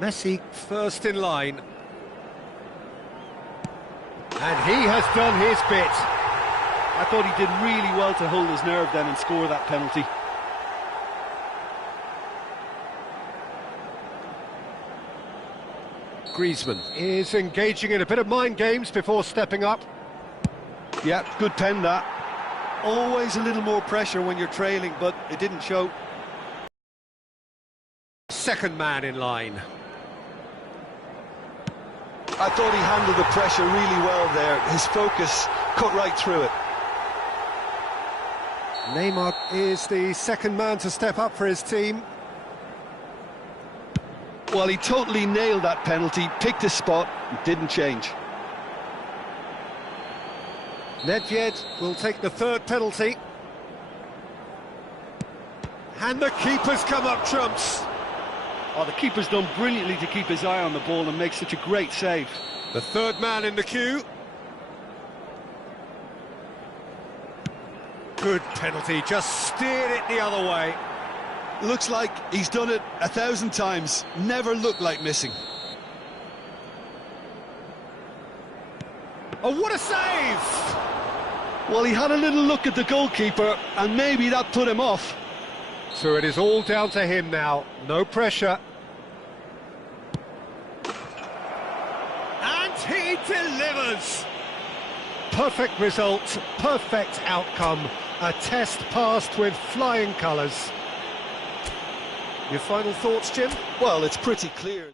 Messi first in line. And he has done his bit. I thought he did really well to hold his nerve then and score that penalty. Griezmann is engaging in a bit of mind games before stepping up. Yeah, good pen that. Always a little more pressure when you're trailing, but it didn't show. Second man in line. I thought he handled the pressure really well there. His focus cut right through it. Neymar is the second man to step up for his team. Well, he totally nailed that penalty, picked his spot, and didn't change. Nedved will take the third penalty. And the keeper's come up trumps. Oh, the keeper's done brilliantly to keep his eye on the ball and make such a great save. The third man in the queue. Good penalty, just steered it the other way. Looks like he's done it 1,000 times, never looked like missing. Oh, what a save! Well, he had a little look at the goalkeeper, and maybe that put him off. So it is all down to him now, no pressure. And he delivers! Perfect result, perfect outcome, a test passed with flying colours. Your final thoughts, Jim? Well, it's pretty clear.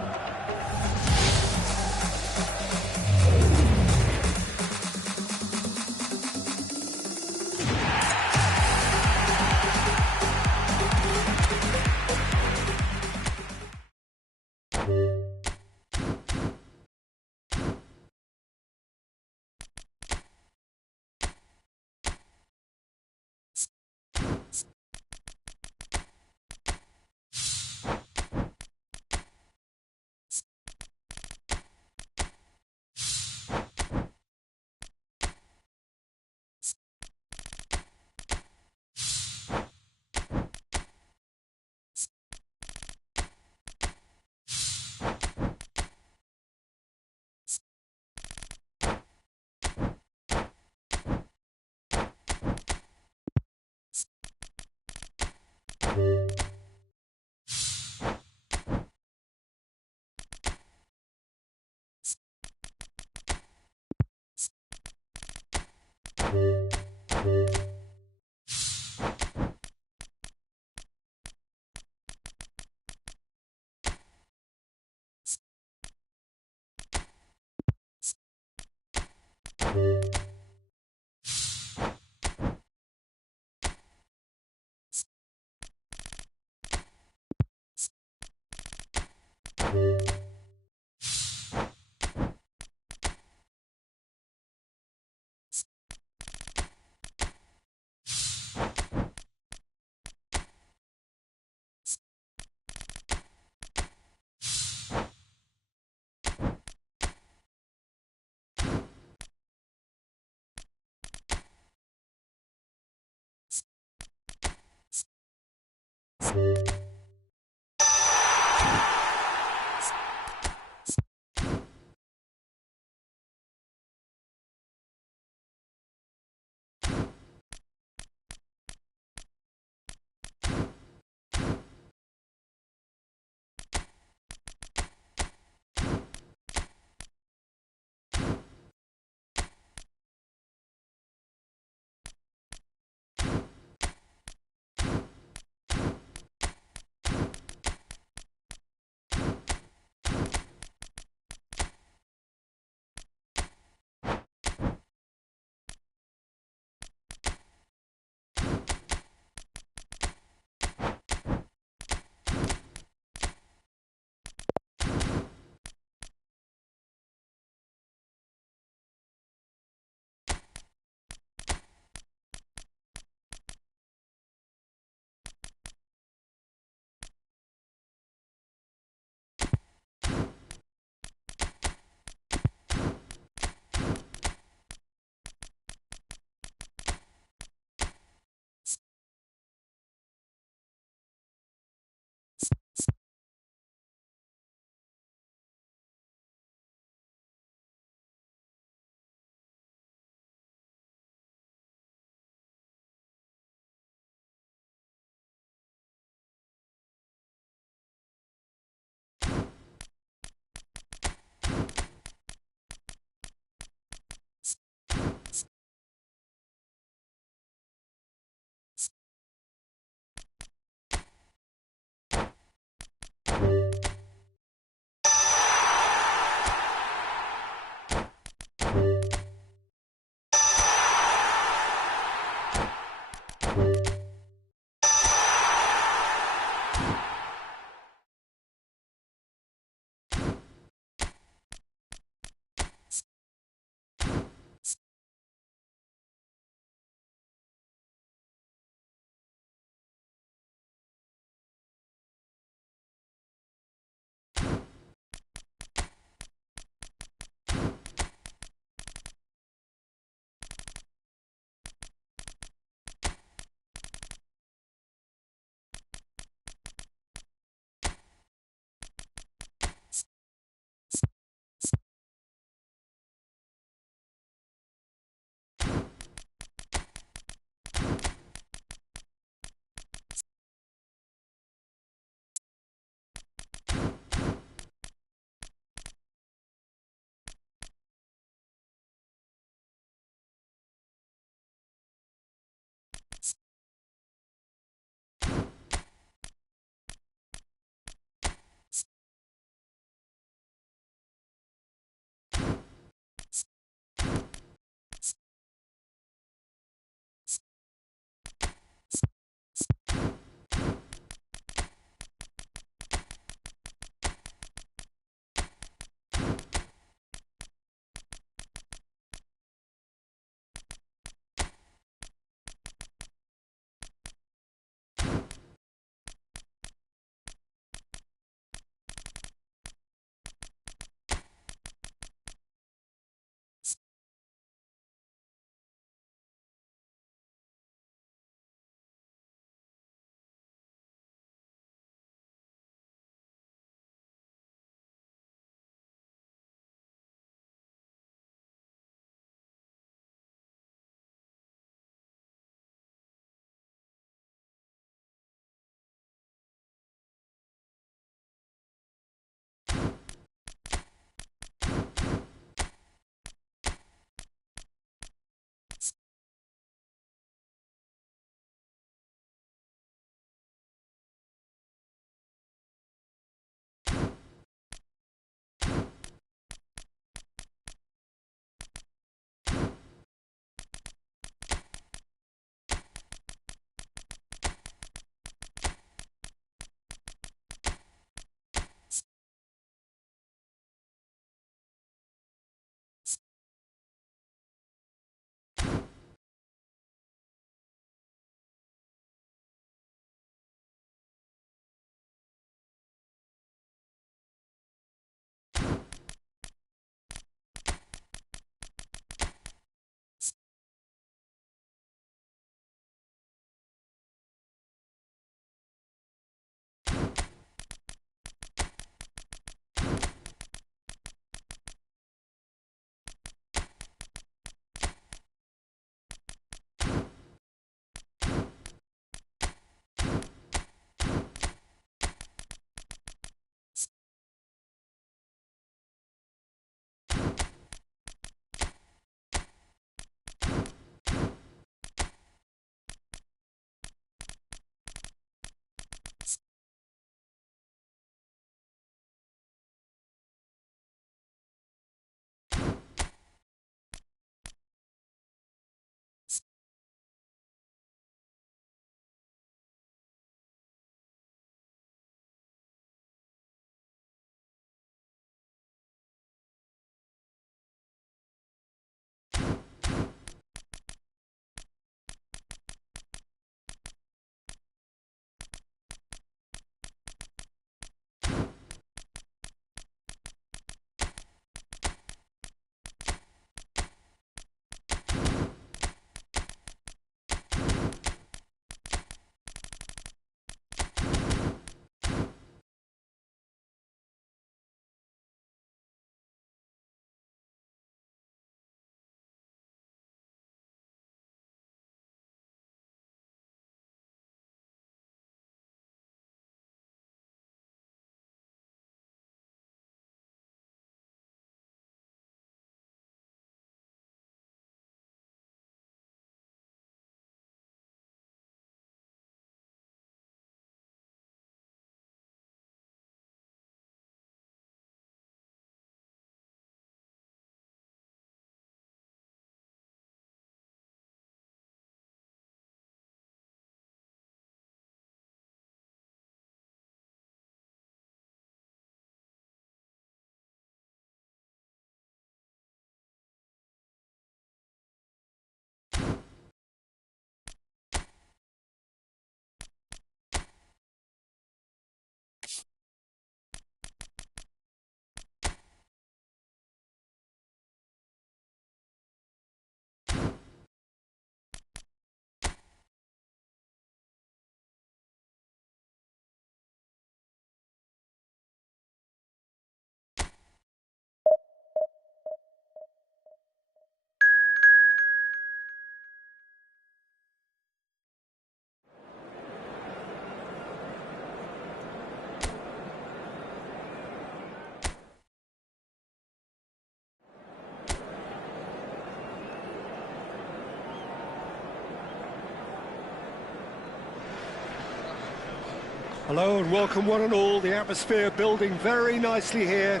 Hello and welcome one and all. The atmosphere building very nicely here.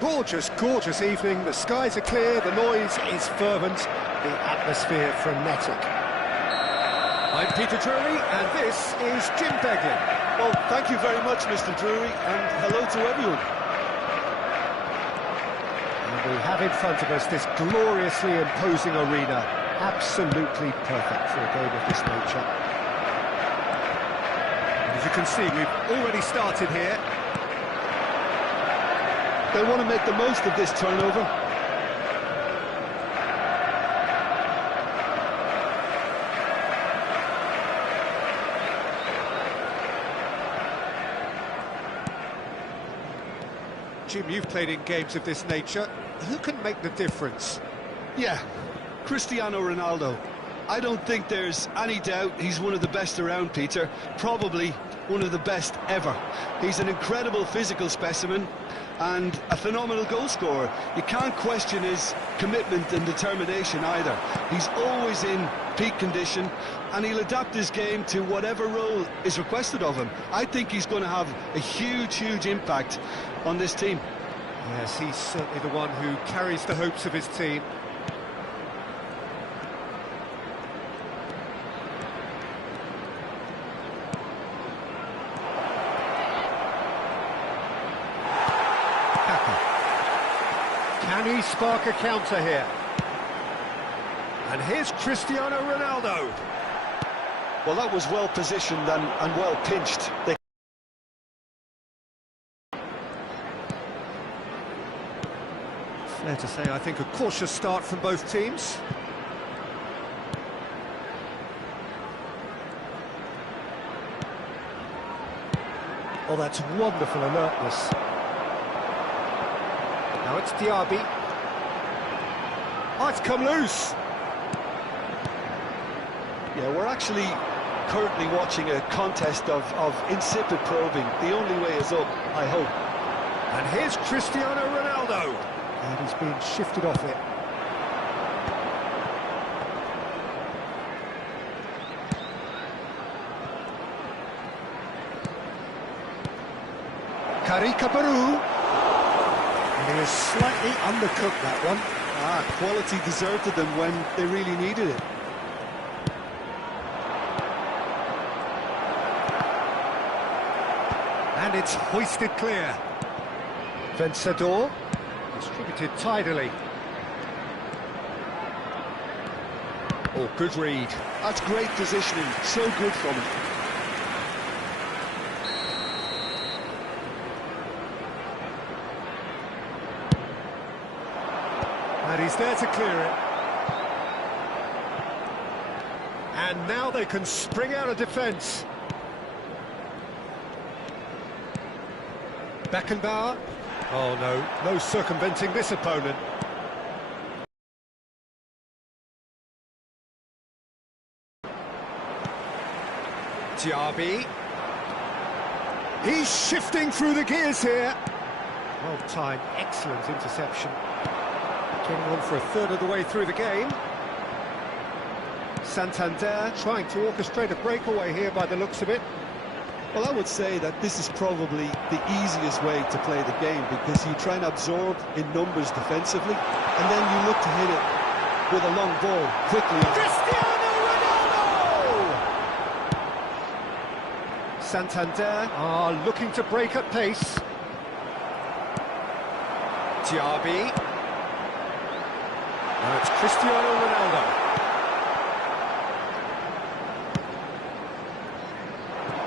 Gorgeous, gorgeous evening. The skies are clear, the noise is fervent, the atmosphere frenetic. I'm Peter Drury and this is Jim Beglin. Well, thank you very much, Mr. Drury, and hello to everyone. And we have in front of us this gloriously imposing arena. Absolutely perfect for a game of this nature. And as you can see, we've already started here. They want to make the most of this turnover. Jim, you've played in games of this nature. Who can make the difference? Yeah, Cristiano Ronaldo. I don't think there's any doubt he's one of the best around, Peter. Probably one of the best ever. He's an incredible physical specimen and a phenomenal goal scorer. You can't question his commitment and determination either. He's always in peak condition and he'll adapt his game to whatever role is requested of him. I think he's going to have a huge, huge impact on this team. Yes, he's certainly the one who carries the hopes of his team. Can he spark a counter here? And here's Cristiano Ronaldo. Well, that was well positioned and well pinched. Fair to say, I think a cautious start from both teams. Oh, that's wonderful alertness. Now it's Diaby. Oh, it's come loose. Yeah, we're actually currently watching a contest of insipid probing. The only way is up, I hope. And here's Cristiano Ronaldo. And he's been shifted off it. Karikabaru. And he has slightly undercooked that one. Quality deserted them when they really needed it. And it's hoisted clear. Vencedor. Distributed tidily. Oh, good read. That's great positioning. So good from him. And he's there to clear it. And now they can spring out of defence. Beckenbauer. Oh no, no circumventing this opponent. Diaby. He's shifting through the gears here. Well timed, excellent interception. Getting on for a third of the way through the game. Santander trying to orchestrate a breakaway here by the looks of it. Well, I would say that this is probably the easiest way to play the game because you try and absorb in numbers defensively and then you look to hit it with a long ball quickly. Cristiano Ronaldo! Santander are looking to break at pace. Diaby. Now it's Cristiano Ronaldo.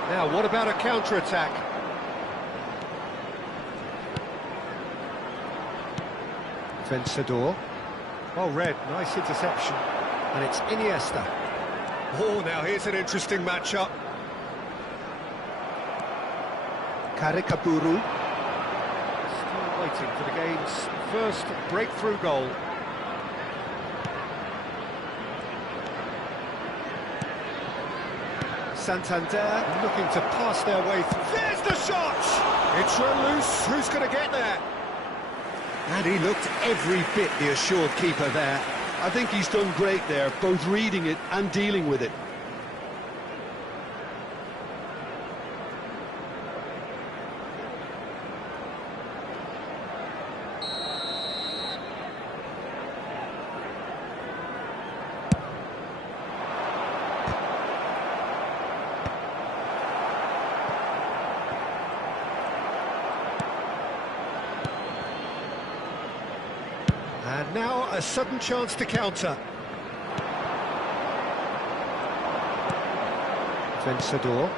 Now, what about a counter-attack? Vencedor. Well read, nice interception. And it's Iniesta. Oh, now here's an interesting matchup. Karikaburu. Still waiting for the game's first breakthrough goal. Santander looking to pass their way through. There's the shot! It's run loose. Who's going to get there? And he looked every bit the assured keeper there. I think he's done great there, both reading it and dealing with it. And now a sudden chance to counter. Vencedor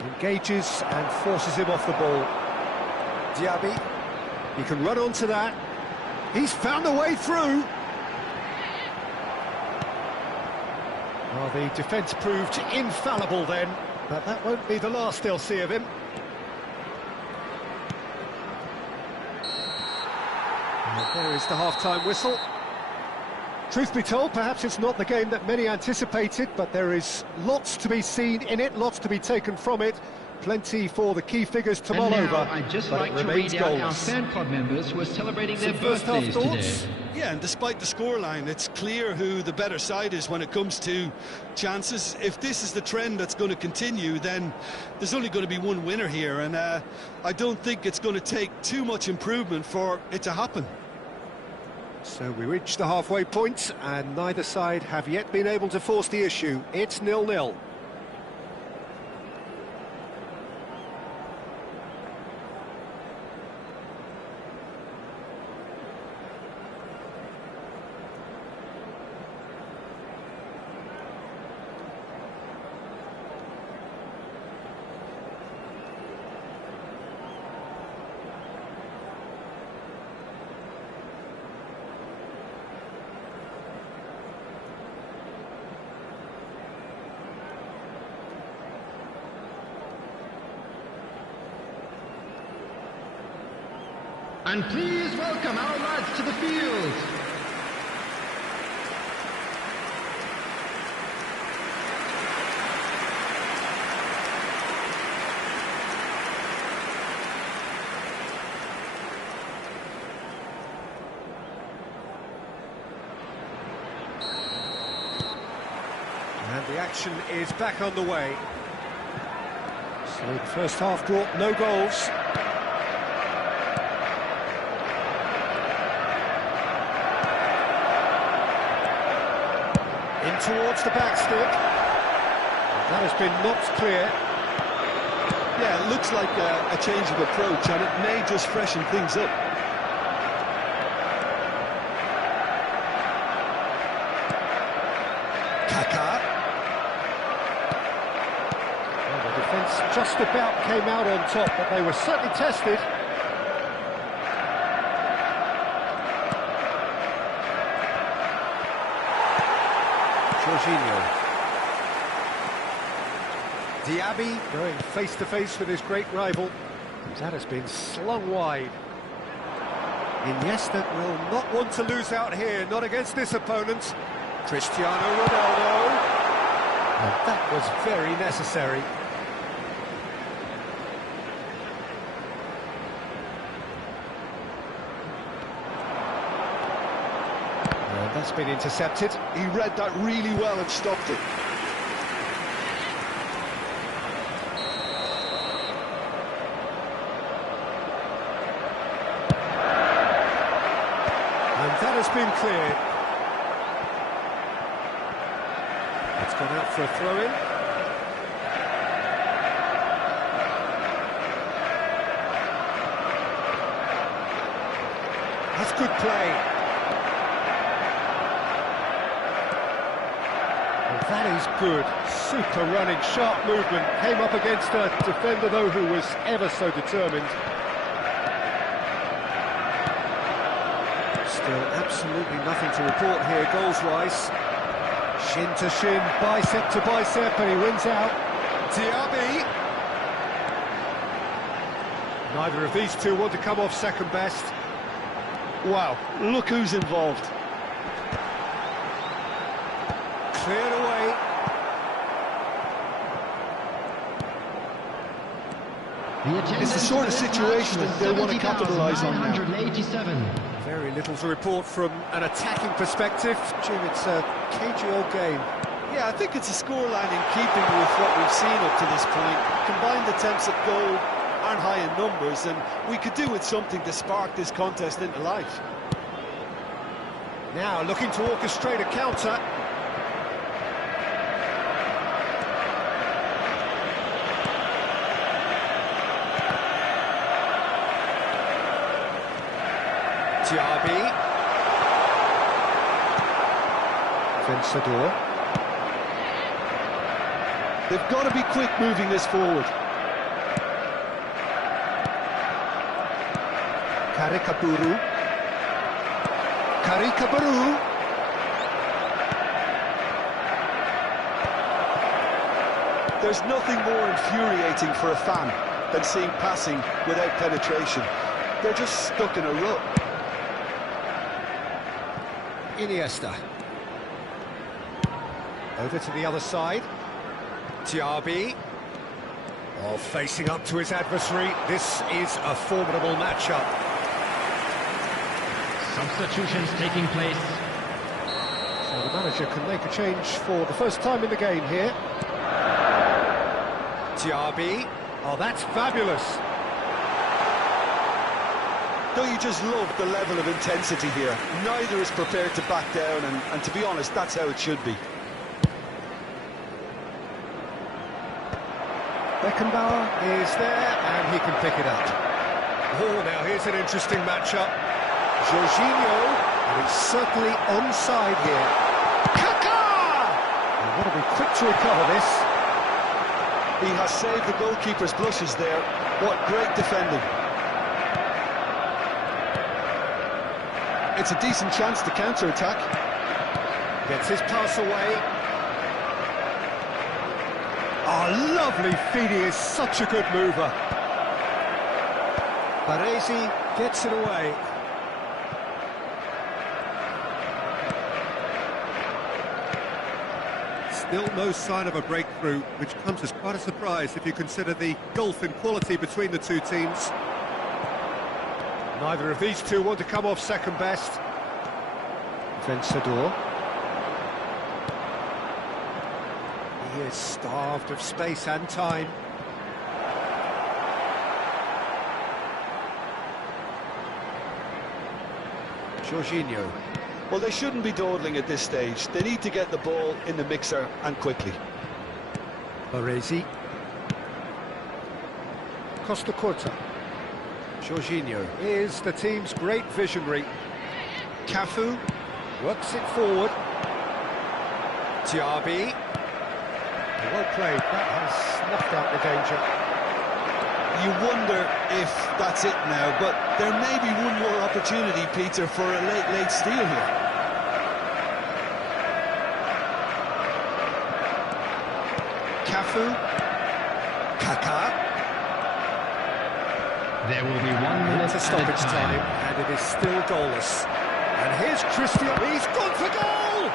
engages and forces him off the ball. Diaby, he can run onto that. He's found a way through. Well, the defence proved infallible then, but that won't be the last they'll see of him. And there is the half-time whistle. Truth be told, perhaps it's not the game that many anticipated, but there is lots to be seen in it, lots to be taken from it. Plenty for the key figures to mull over, I'd just but like it to remains read out our goals. fan club members who are celebrating their Some first-half birthdays thoughts? today. Yeah, and despite the scoreline, it's clear who the better side is when it comes to chances. If this is the trend that's going to continue, then there's only going to be one winner here, and I don't think it's going to take too much improvement for it to happen. So we reach the halfway point, and neither side have yet been able to force the issue. It's 0-0. And please welcome our lads to the field. And the action is back on the way. So the first half brought no goals. In towards the back stick. That has been knocked clear. Yeah, it looks like a change of approach, and it may just freshen things up. Kaká. Well, the defence just about came out on top, but they were certainly tested. Jorginho. Diaby going face-to-face with his great rival. That has been slung wide. Iniesta will not want to lose out here, not against this opponent. Cristiano Ronaldo. And that was very necessary. And that's been intercepted. He read that really well and stopped it. And that has been cleared. It's gone out for a throw-in. That's good play. And that is good. Super running, sharp movement. Came up against a defender, though, who was ever so determined. Still absolutely nothing to report here, goals-wise. Shin to shin, bicep to bicep, and he wins out. Diaby. Neither of these two want to come off second best. Wow, look who's involved. Cleared away. It's the sort of situation that they'll want to capitalise on now. 987. Very little to report from an attacking perspective. Jim, it's a cagey old game. Yeah, I think it's a scoreline in keeping with what we've seen up to this point. Combined attempts at goal aren't high in numbers, and we could do with something to spark this contest into life. Now looking to orchestrate a counter. Diaby. Vencedor. They've got to be quick moving this forward. Karikaburu. Karikaburu. There's nothing more infuriating for a fan than seeing passing without penetration. They're just stuck in a rut. Iniesta. Over to the other side. Diaby. Oh, facing up to his adversary. This is a formidable matchup. Substitutions taking place. So the manager can make a change for the first time in the game here. Diaby. Oh, that's fabulous. Don't you just love the level of intensity here? Neither is prepared to back down, and to be honest, that's how it should be. Beckenbauer is there, and he can pick it up. Oh, now here's an interesting matchup. Jorginho, and he's certainly onside here. Kaká! And what are we quick to recover this? He has saved the goalkeeper's blushes there. What great defending. It's a decent chance to counter-attack. Gets his pass away. Oh, lovely feed, he is such a good mover. Baresi gets it away. Still no sign of a breakthrough, which comes as quite a surprise if you consider the gulf in quality between the two teams. Neither of these two want to come off second best. Vencedor. He is starved of space and time. Jorginho. Well, they shouldn't be dawdling at this stage. They need to get the ball in the mixer, and quickly. Baresi. Costa Curta. Jorginho is the team's great visionary. Cafu works it forward. Diaby. Well played, that has snuffed out the danger. You wonder if that's it now, but there may be one more opportunity, Peter, for a late steal here. Cafu. Kaká. There will be 1 minute To stoppage time, and it is still goalless. And here's Christian, he's gone for goal!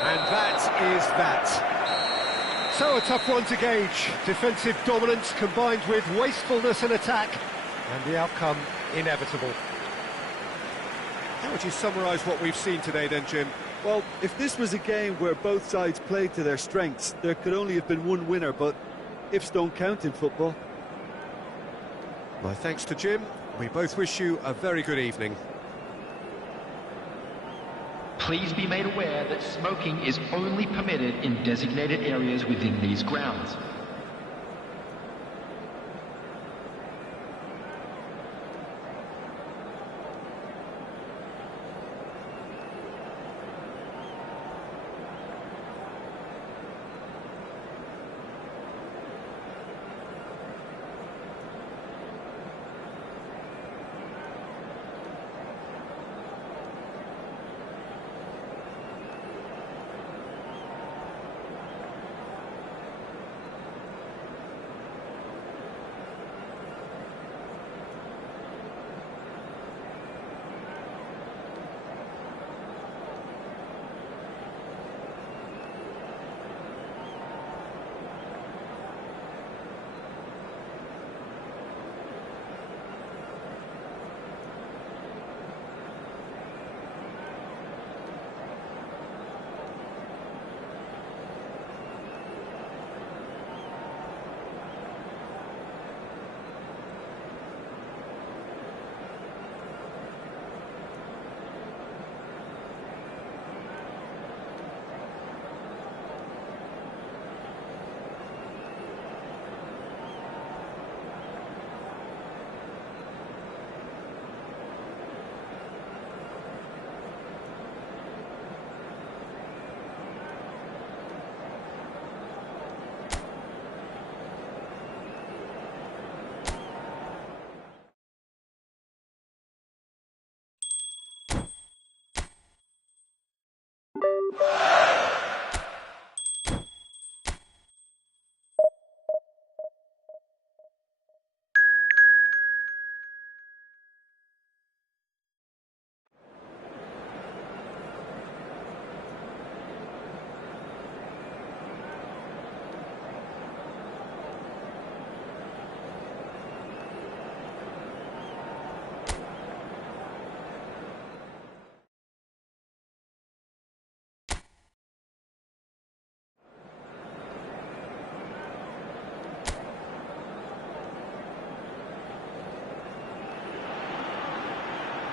And that is that. So a tough one to gauge. Defensive dominance combined with wastefulness in attack, and the outcome inevitable. How would you summarise what we've seen today then, Jim? Well, if this was a game where both sides played to their strengths, there could only have been one winner, but ifs don't count in football. My thanks to Jim. We both wish you a very good evening. Please be made aware that smoking is only permitted in designated areas within these grounds.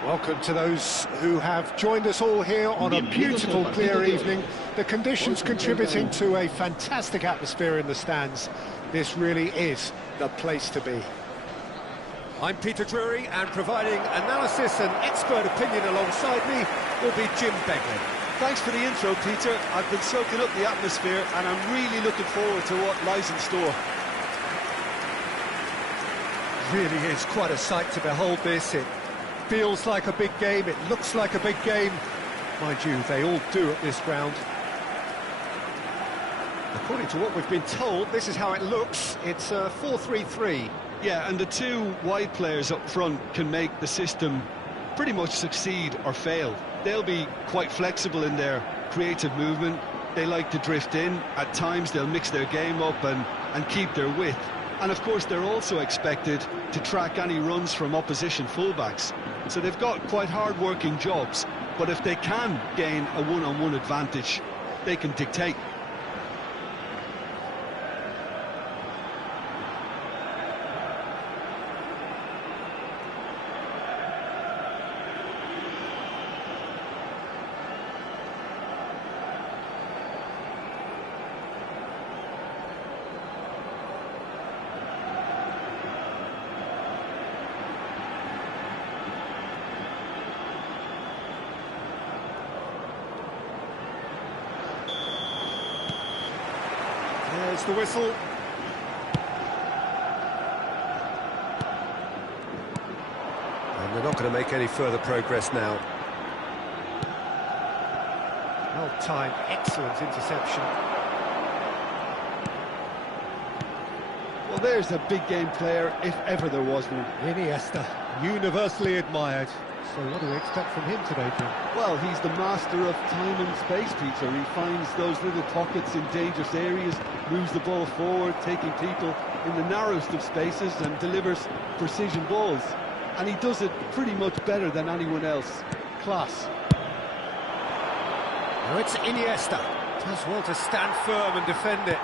Welcome to those who have joined us all here on a beautiful, clear evening. The conditions contributing to a fantastic atmosphere in the stands. This really is the place to be. I'm Peter Drury, and providing analysis and expert opinion alongside me will be Jim Begley. Thanks for the intro, Peter. I've been soaking up the atmosphere and I'm really looking forward to what lies in store. Really is quite a sight to behold this. It feels like a big game, it looks like a big game. Mind you, they all do at this ground. According to what we've been told, this is how it looks. It's a 4-3-3. Yeah, and the two wide players up front can make the system pretty much succeed or fail. They'll be quite flexible in their creative movement. They like to drift in. At times they'll mix their game up and keep their width. And of course they're also expected to track any runs from opposition fullbacks. So they've got quite hard-working jobs, but if they can gain a one-on-one advantage, they can dictate. There's the whistle. And they're not going to make any further progress now. Well-timed, excellent interception. Well, there's a big game player, if ever there was one. Iniesta, universally admired. So what do we expect from him today, Jim? Well, he's the master of time and space, Peter. He finds those little pockets in dangerous areas, moves the ball forward, taking people in the narrowest of spaces and delivers precision balls. And he does it pretty much better than anyone else. Class. Now it's Iniesta. Does well to stand firm and defend it.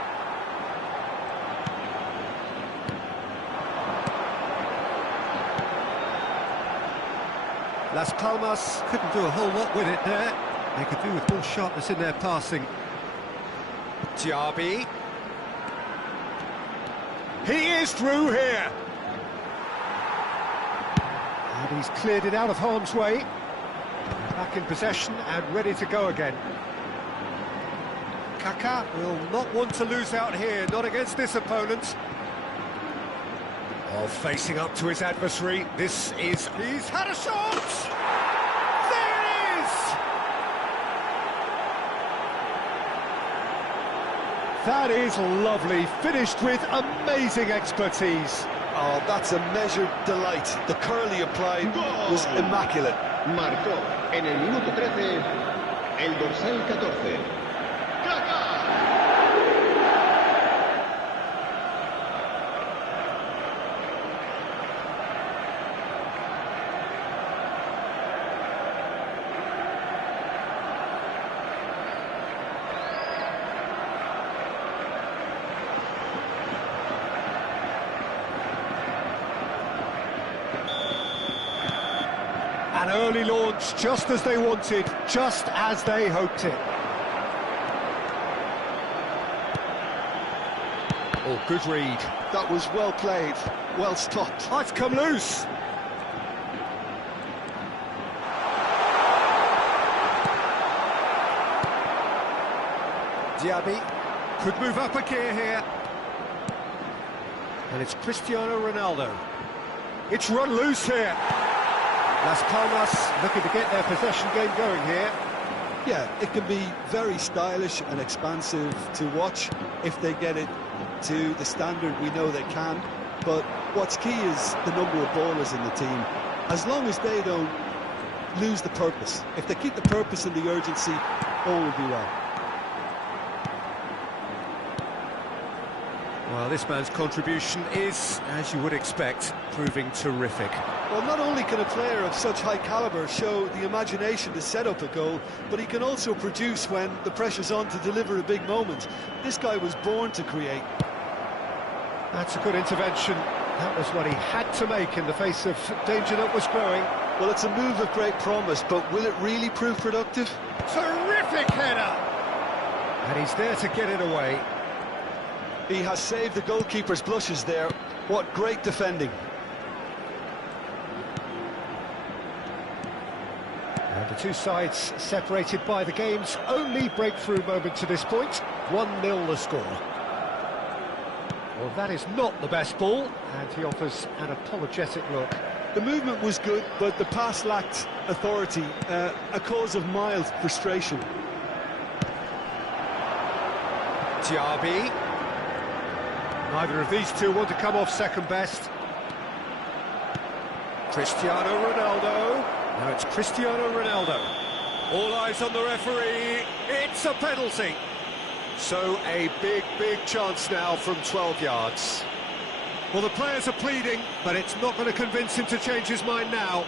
Las Palmas couldn't do a whole lot with it there. They could do with more sharpness in their passing. Diaby. He is through here. And he's cleared it out of harm's way. Back in possession and ready to go again. Kaká will not want to lose out here, not against this opponent. Oh, facing up to his adversary, he's had a shot! There it is! That is lovely, finished with amazing expertise. Oh, that's a measured delight. The curl he applied was immaculate. Marcó en el minuto 13 el dorsal 14. An early launch, just as they wanted, just as they hoped it. Oh, good read. That was well played, well stopped. Oh, it's come loose. Diaby could move up a gear here. And it's Cristiano Ronaldo. It's run loose here. Las Palmas looking to get their possession game going here. Yeah, it can be very stylish and expansive to watch if they get it to the standard we know they can. But what's key is the number of ballers in the team. As long as they don't lose the purpose, if they keep the purpose and the urgency, all will be well. Well, this man's contribution is, as you would expect, proving terrific. Well, not only can a player of such high calibre show the imagination to set up a goal, but he can also produce when the pressure's on to deliver a big moment. This guy was born to create. That's a good intervention. That was what he had to make in the face of danger that was growing. Well, it's a move of great promise, but will it really prove productive? Terrific header! And he's there to get it away. He has saved the goalkeeper's blushes there. What great defending. And the two sides separated by the game's only breakthrough moment to this point. 1-0 the score. Well, that is not the best ball, and he offers an apologetic look. The movement was good, but the pass lacked authority, a cause of mild frustration. Diaby. Neither of these two want to come off second best. Cristiano Ronaldo. Now it's Cristiano Ronaldo. All eyes on the referee. It's a penalty. So a big chance now from 12 yards. Well, the players are pleading, but it's not going to convince him to change his mind now.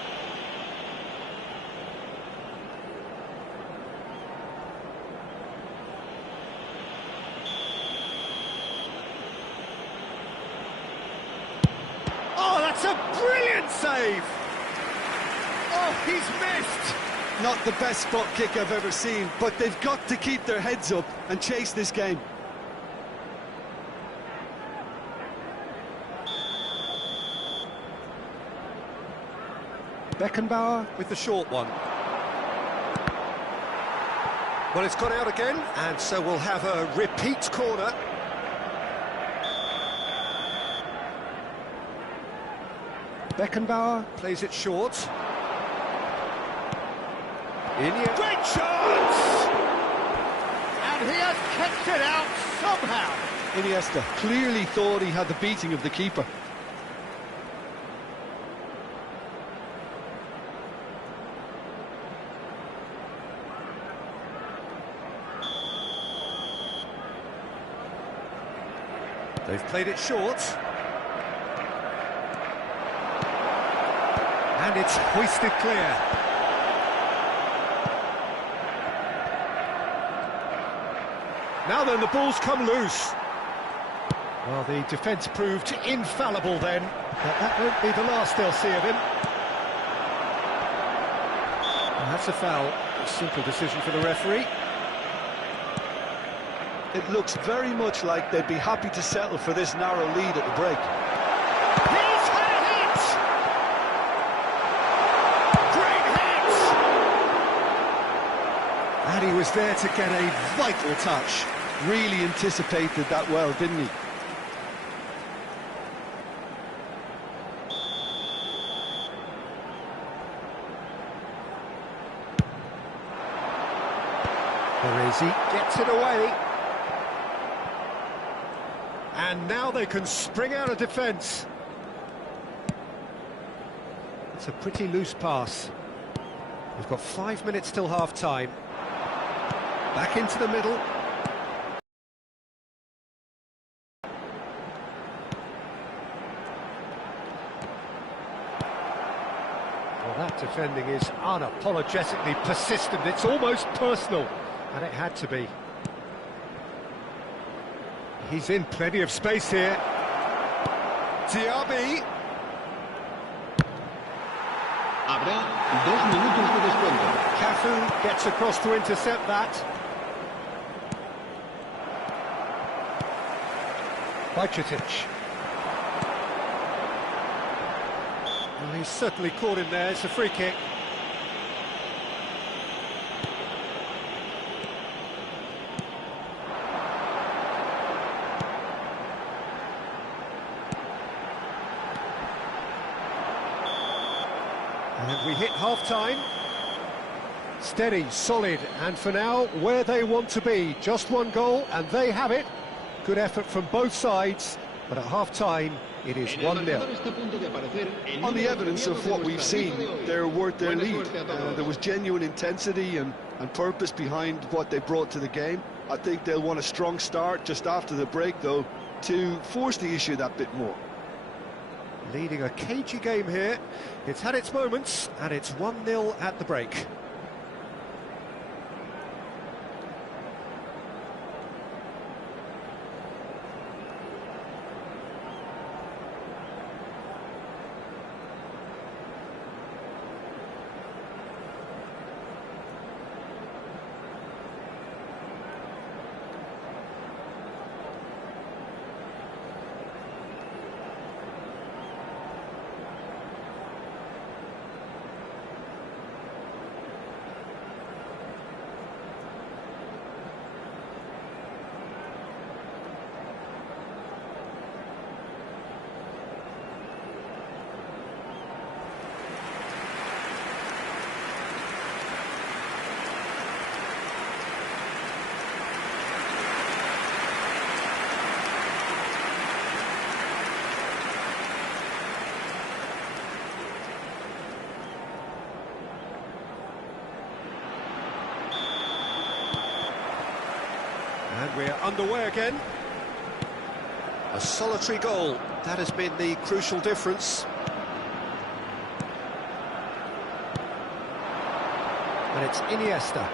Oh, that's a brilliant save! Oh, he's missed! Not the best spot kick I've ever seen, but they've got to keep their heads up and chase this game. Beckenbauer with the short one. Well, it's gone out again, and so we'll have a repeat corner. Beckenbauer plays it short. Iniesta. Great chance! And he has kept it out somehow. Iniesta clearly thought he had the beating of the keeper. They've played it short. And it's hoisted clear. Now then, the ball's come loose. Well, the defence proved infallible then, but that won't be the last they'll see of him. And that's a foul. A simple decision for the referee. It looks very much like they'd be happy to settle for this narrow lead at the break. He's had it! Great hit! And he was there to get a vital touch. Really anticipated that well, didn't he? Baresi gets it away. And now they can spring out of defence. It's a pretty loose pass. We've got 5 minutes till half-time. Back into the middle. Well, that defending is unapologetically persistent. It's almost personal, and it had to be. He's in plenty of space here. Diaby. Habrá 2 minutos de descuento. Cafu gets across to intercept that. Bajcetic. Well, he's certainly caught in there. It's a free kick. And we hit half-time. Steady, solid, and for now, where they want to be. Just one goal, and they have it. Good effort from both sides, but at half-time, it is 1-0. On the evidence of what we've seen, they're worth their lead. There was genuine intensity and purpose behind what they brought to the game. I think they'll want a strong start just after the break, though, to force the issue that bit more. Leading a cagey game here. It's had its moments, and it's 1-0 at the break. And we're underway again. A solitary goal, that has been the crucial difference. And it's Iniesta.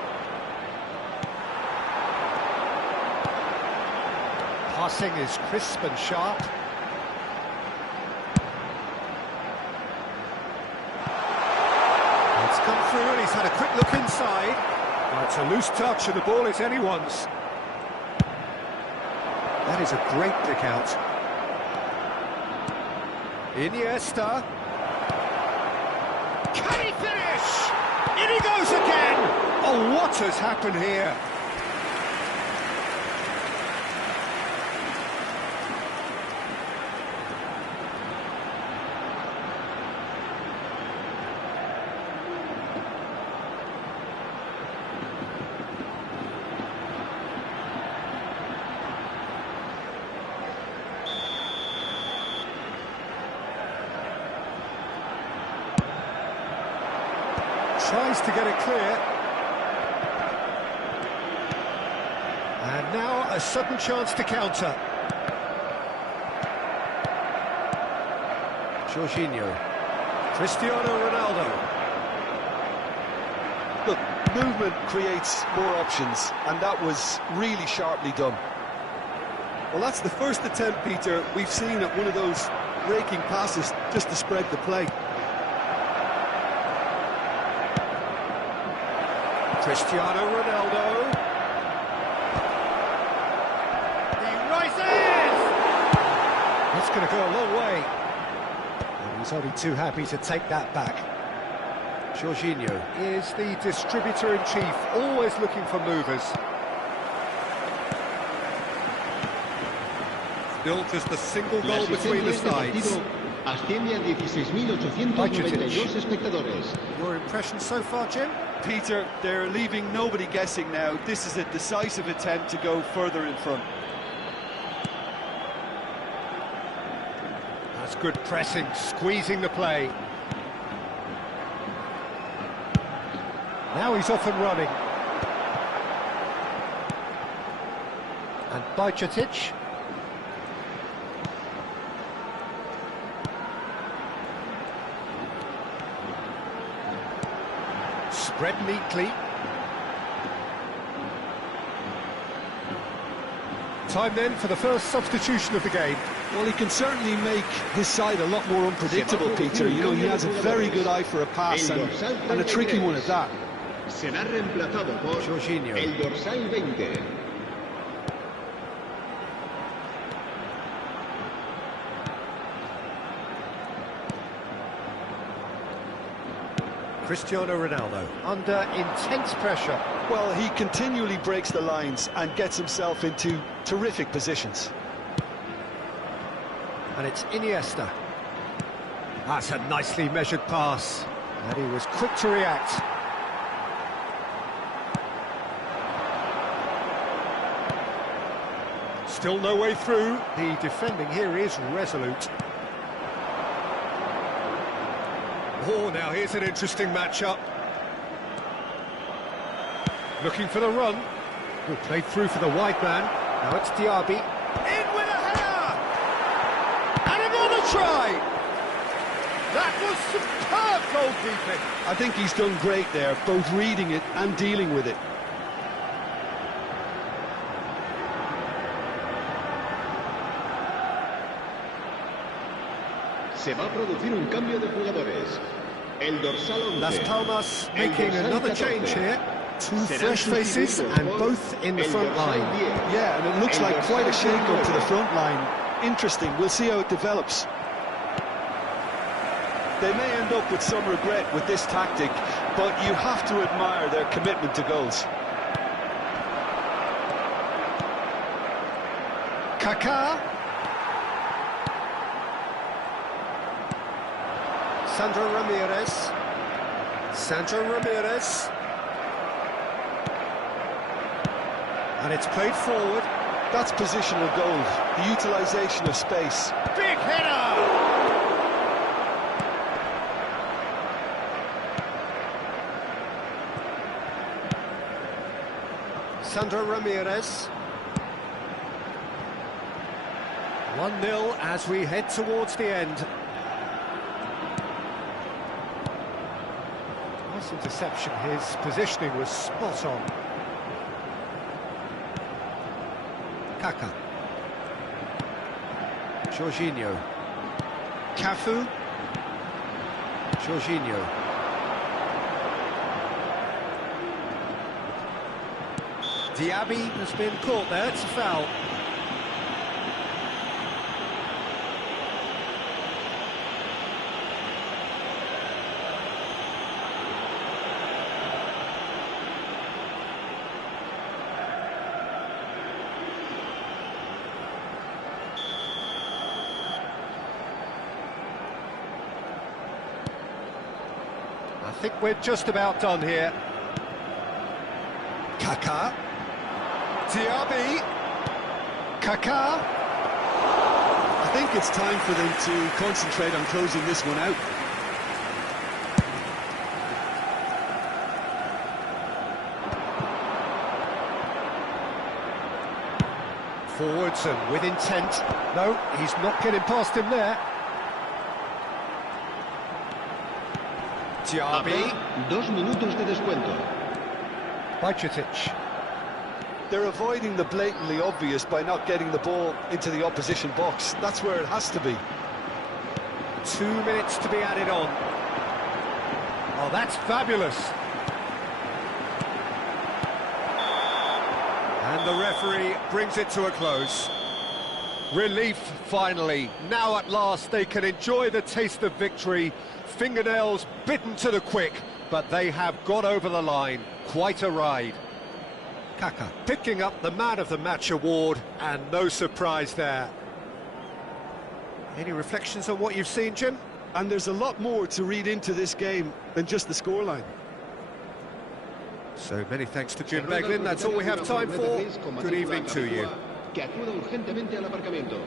Passing is crisp and sharp. It's come through and he's had a quick look inside. Well, it's a loose touch and the ball is anyone's. That is a great pick out. Iniesta. Can he finish? In he goes again! Oh, what has happened here? Tries to get it clear. And now a sudden chance to counter. Jorginho. Cristiano Ronaldo. Look, movement creates more options, and that was really sharply done. Well, that's the first attempt, Peter, we've seen at one of those raking passes just to spread the play. Cristiano Ronaldo. He rises! That's going to go a long way. And he's only too happy to take that back. Jorginho is the distributor-in-chief, always looking for movers. Built as the single goal between the sides. Asciende a 16.892 espectadores. Your impression so far, Jim? Peter, they're leaving nobody guessing now. This is a decisive attempt to go further in front. That's good pressing, squeezing the play. Now he's off and running. And Bajcetic. Spread neatly. Time then for the first substitution of the game. Well, he can certainly make his side a lot more unpredictable, Peter. You know, he has a very good eye for a pass and a tricky one at that. Será reemplazado por Jorginho. el dorsal 20. Cristiano Ronaldo under intense pressure. Well, he continually breaks the lines and gets himself into terrific positions. And it's Iniesta. That's a nicely measured pass. And he was quick to react. Still no way through. The defending here is resolute. Oh, now here's an interesting matchup. Looking for the run. Good played through for the wide man. Now it's Diaby. In with a header! And another try! That was superb goalkeeping. I think he's done great there, both reading it and dealing with it. Se va a producir un cambio de jugadores. El dorsal 11. Las Palmas El making dorsal another 14. change here. Two Serán fresh faces sustituidos and por both in the el front dorsal line. 10. Yeah, and it looks El like quite a dorsal shake-up to the 19. front line. Interesting, we'll see how it develops. They may end up with some regret with this tactic, but you have to admire their commitment to goals. Kaká. Sandro Ramirez. Sandro Ramirez. And it's played forward. That's positional goal, the utilisation of space. Big header! Sandro Ramirez. 1-0 as we head towards the end. Nice interception, his positioning was spot on. Kaká. Jorginho. Cafu. Jorginho. Diaby has been caught there, it's a foul. I think we're just about done here. Kaká. Diaby. Kaká. I think it's time for them to concentrate on closing this one out. Forwards and with intent. No, he's not getting past him there. Diaby. 2 minutos de descuento. Bajcetic. They're avoiding the blatantly obvious by not getting the ball into the opposition box. That's where it has to be. 2 minutes to be added on. Oh, that's fabulous. And the referee brings it to a close. Relief, finally. Now at last they can enjoy the taste of victory. Fingernails bitten to the quick, but they have got over the line. Quite a ride. Kaká picking up the Man of the Match award, and no surprise there. Any reflections on what you've seen, Jim? And there's a lot more to read into this game than just the scoreline. So many thanks to Jim Beglin. That's all we have time for. Good evening to you. Que acuda urgentemente al aparcamiento.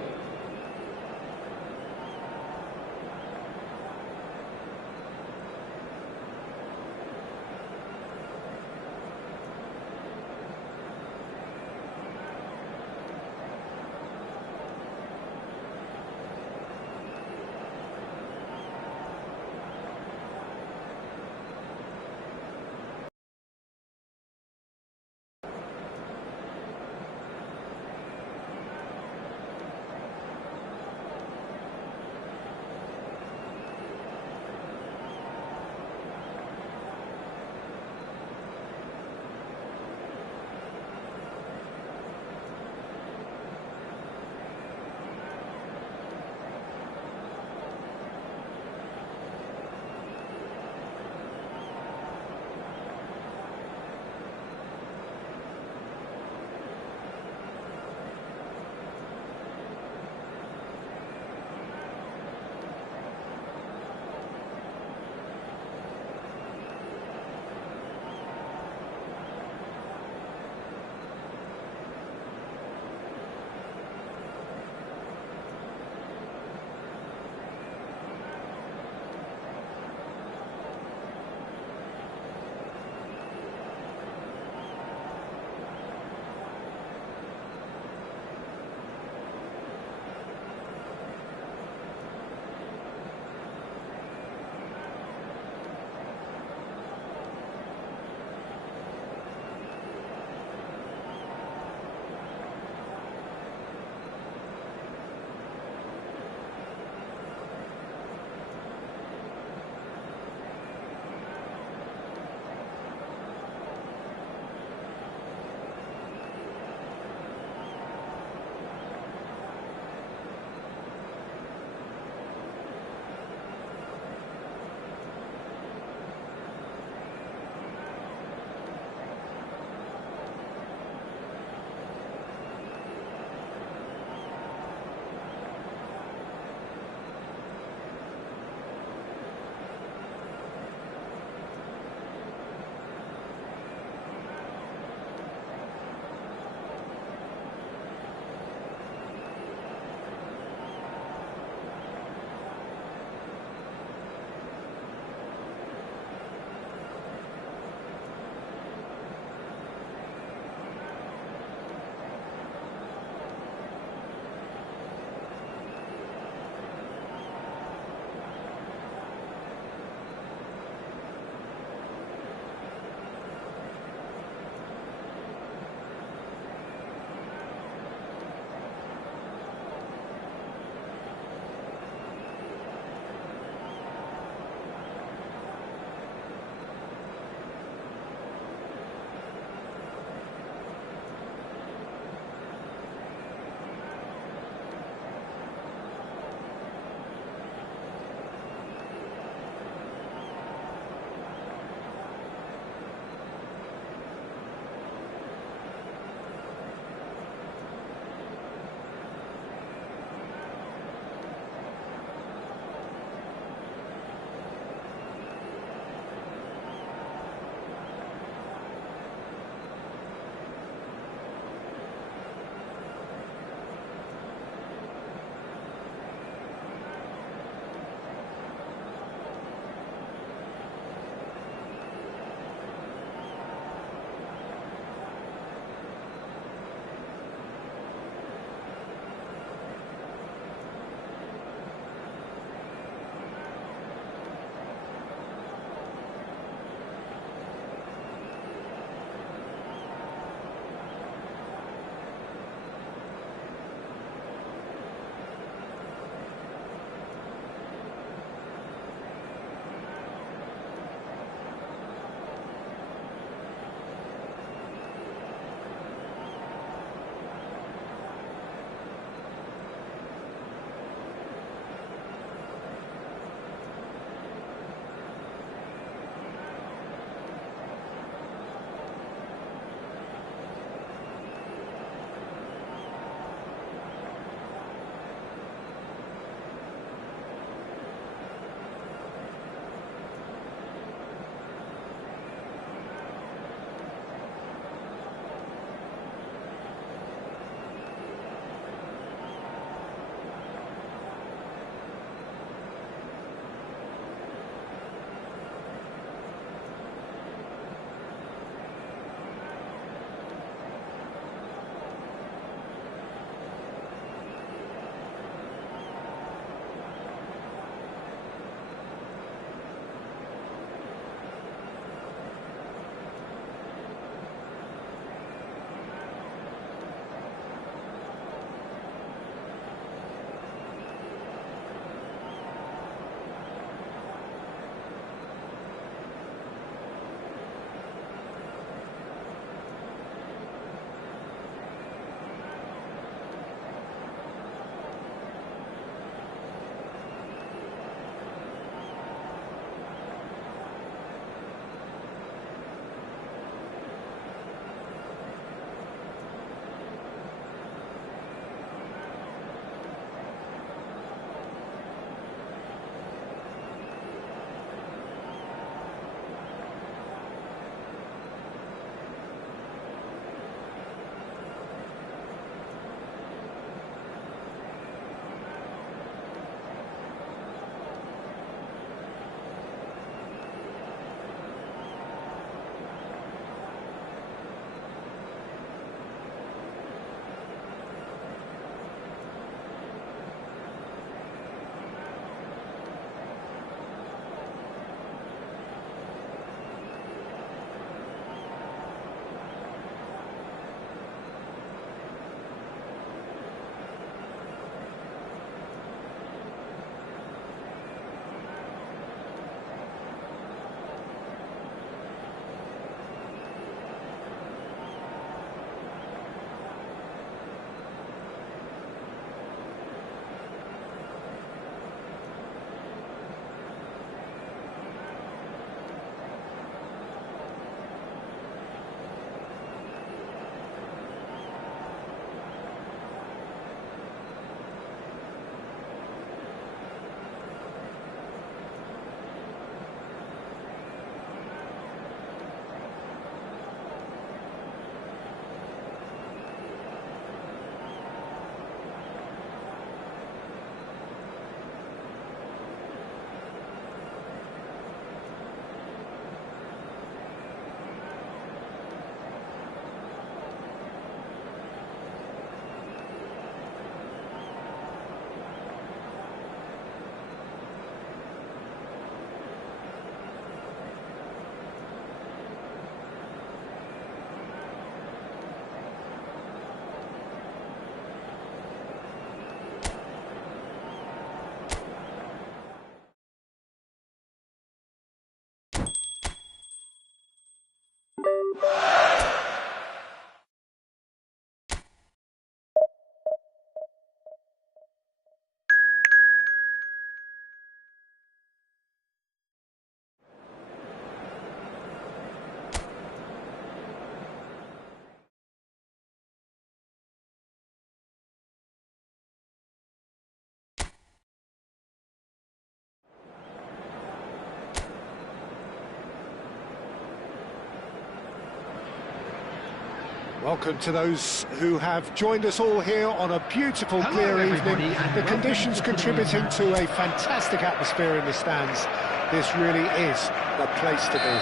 Welcome to those who have joined us all here on a beautiful, clear evening. The conditions contributing to a fantastic atmosphere in the stands. This really is the place to be.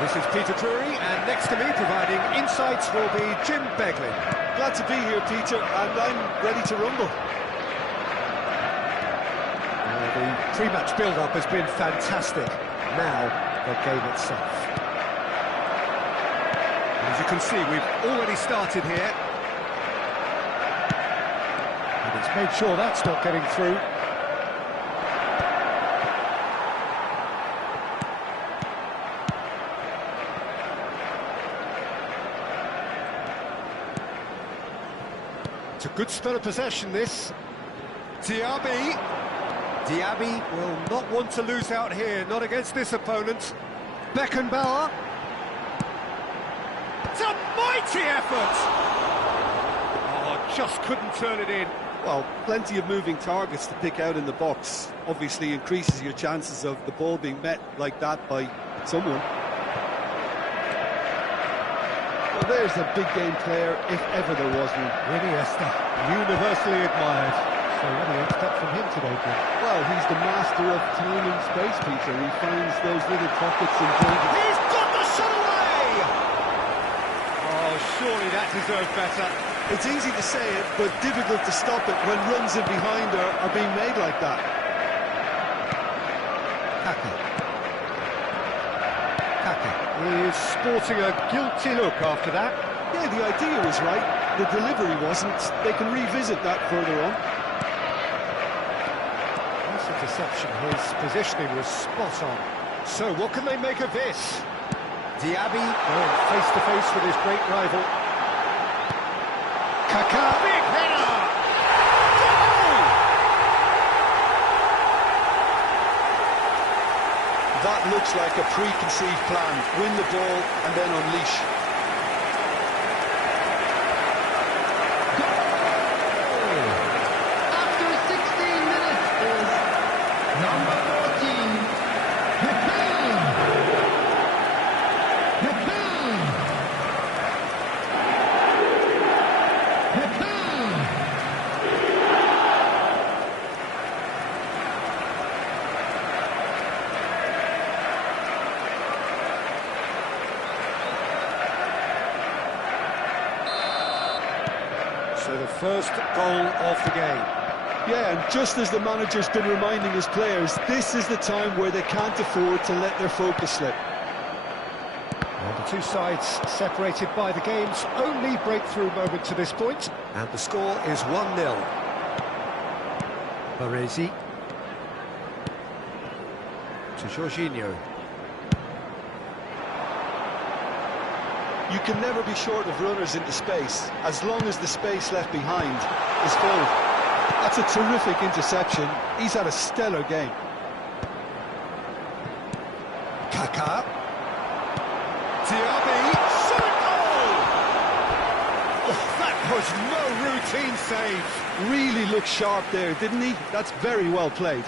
This is Peter Drury, and next to me providing insights will be Jim Begley. Glad to be here, Peter, and I'm ready to rumble. The pre-match build-up has been fantastic. Now, the game itself. As you can see, we've already started here. And it's made sure that's not getting through. It's a good spell of possession, this. Diaby. Diaby will not want to lose out here, not against this opponent. Beckenbauer. It's a mighty effort! Oh, just couldn't turn it in. Well, plenty of moving targets to pick out in the box. Obviously increases your chances of the ball being met like that by someone. Well, there's a big game player, if ever there was one. Iniesta, universally admired. So what do you expect from him today, Glenn? Well, he's the master of time and space, Peter. He finds those little pockets in danger. He's got the shot away! Oh, surely that deserved better. It's easy to say it, but difficult to stop it when runs in behind are being made like that. Kaka. Kaka is sporting a guilty look after that. Yeah, the idea was right. The delivery wasn't. They can revisit that further on. Nice interception. His positioning was spot on. So what can they make of this? Diaby going face-to-face with his great rival. Kaka, big header! Goal! That looks like a preconceived plan. Win the ball and then unleash. After 16 minutes is number 14, So the first goal of the game. Yeah, and just as the manager's been reminding his players, this is the time where they can't afford to let their focus slip. And the two sides separated by the game's only breakthrough moment to this point. And the score is 1-0. Baresi. To Jorginho. You can never be short of runners into space, as long as the space left behind is filled. That's a terrific interception. He's had a stellar game. Kaka. Diaby. Shot goal! Oh, that was no routine save. Really looked sharp there, didn't he? That's very well played.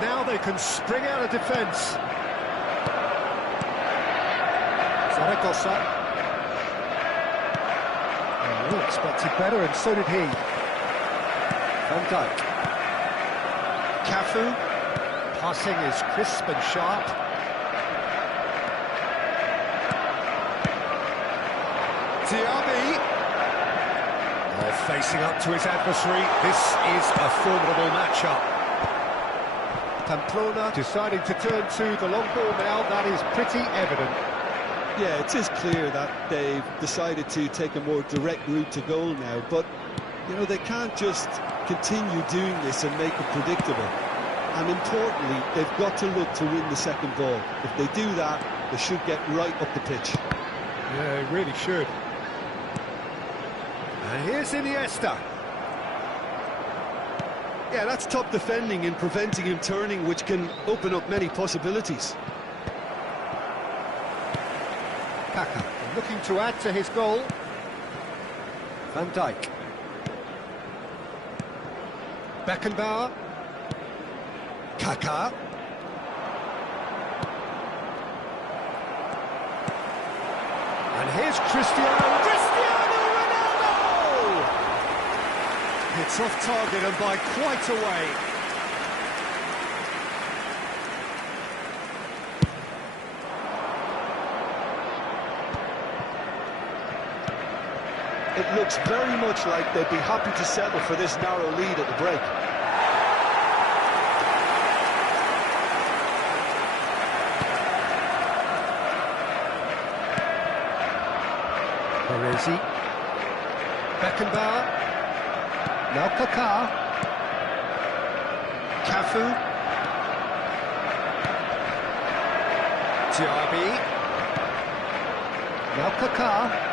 now they can spring out of defence. Zaragoza. Oh, we expected better, and so did he. Van Dijk. Cafu. Passing is crisp and sharp. Diaby. Oh, facing up to his adversary. This is a formidable matchup. Pamplona deciding to turn to the long ball now. That is pretty evident. Yeah, it is clear that they've decided to take a more direct route to goal now, but, you know, they can't just continue doing this and make it predictable. And importantly, they've got to look to win the second ball. If they do that, they should get right up the pitch. Yeah, they really should. And here's Iniesta. Yeah, that's top defending and preventing him turning, which can open up many possibilities. Kaka looking to add to his goal. Van Dijk. Beckenbauer. Kaka. And here's Cristiano Ronaldo! It's off target and by quite a way. It looks very much like they'd be happy to settle for this narrow lead at the break. Baresi. Beckenbauer. Now Kaká. Cafu. Diaby. Now Kaká.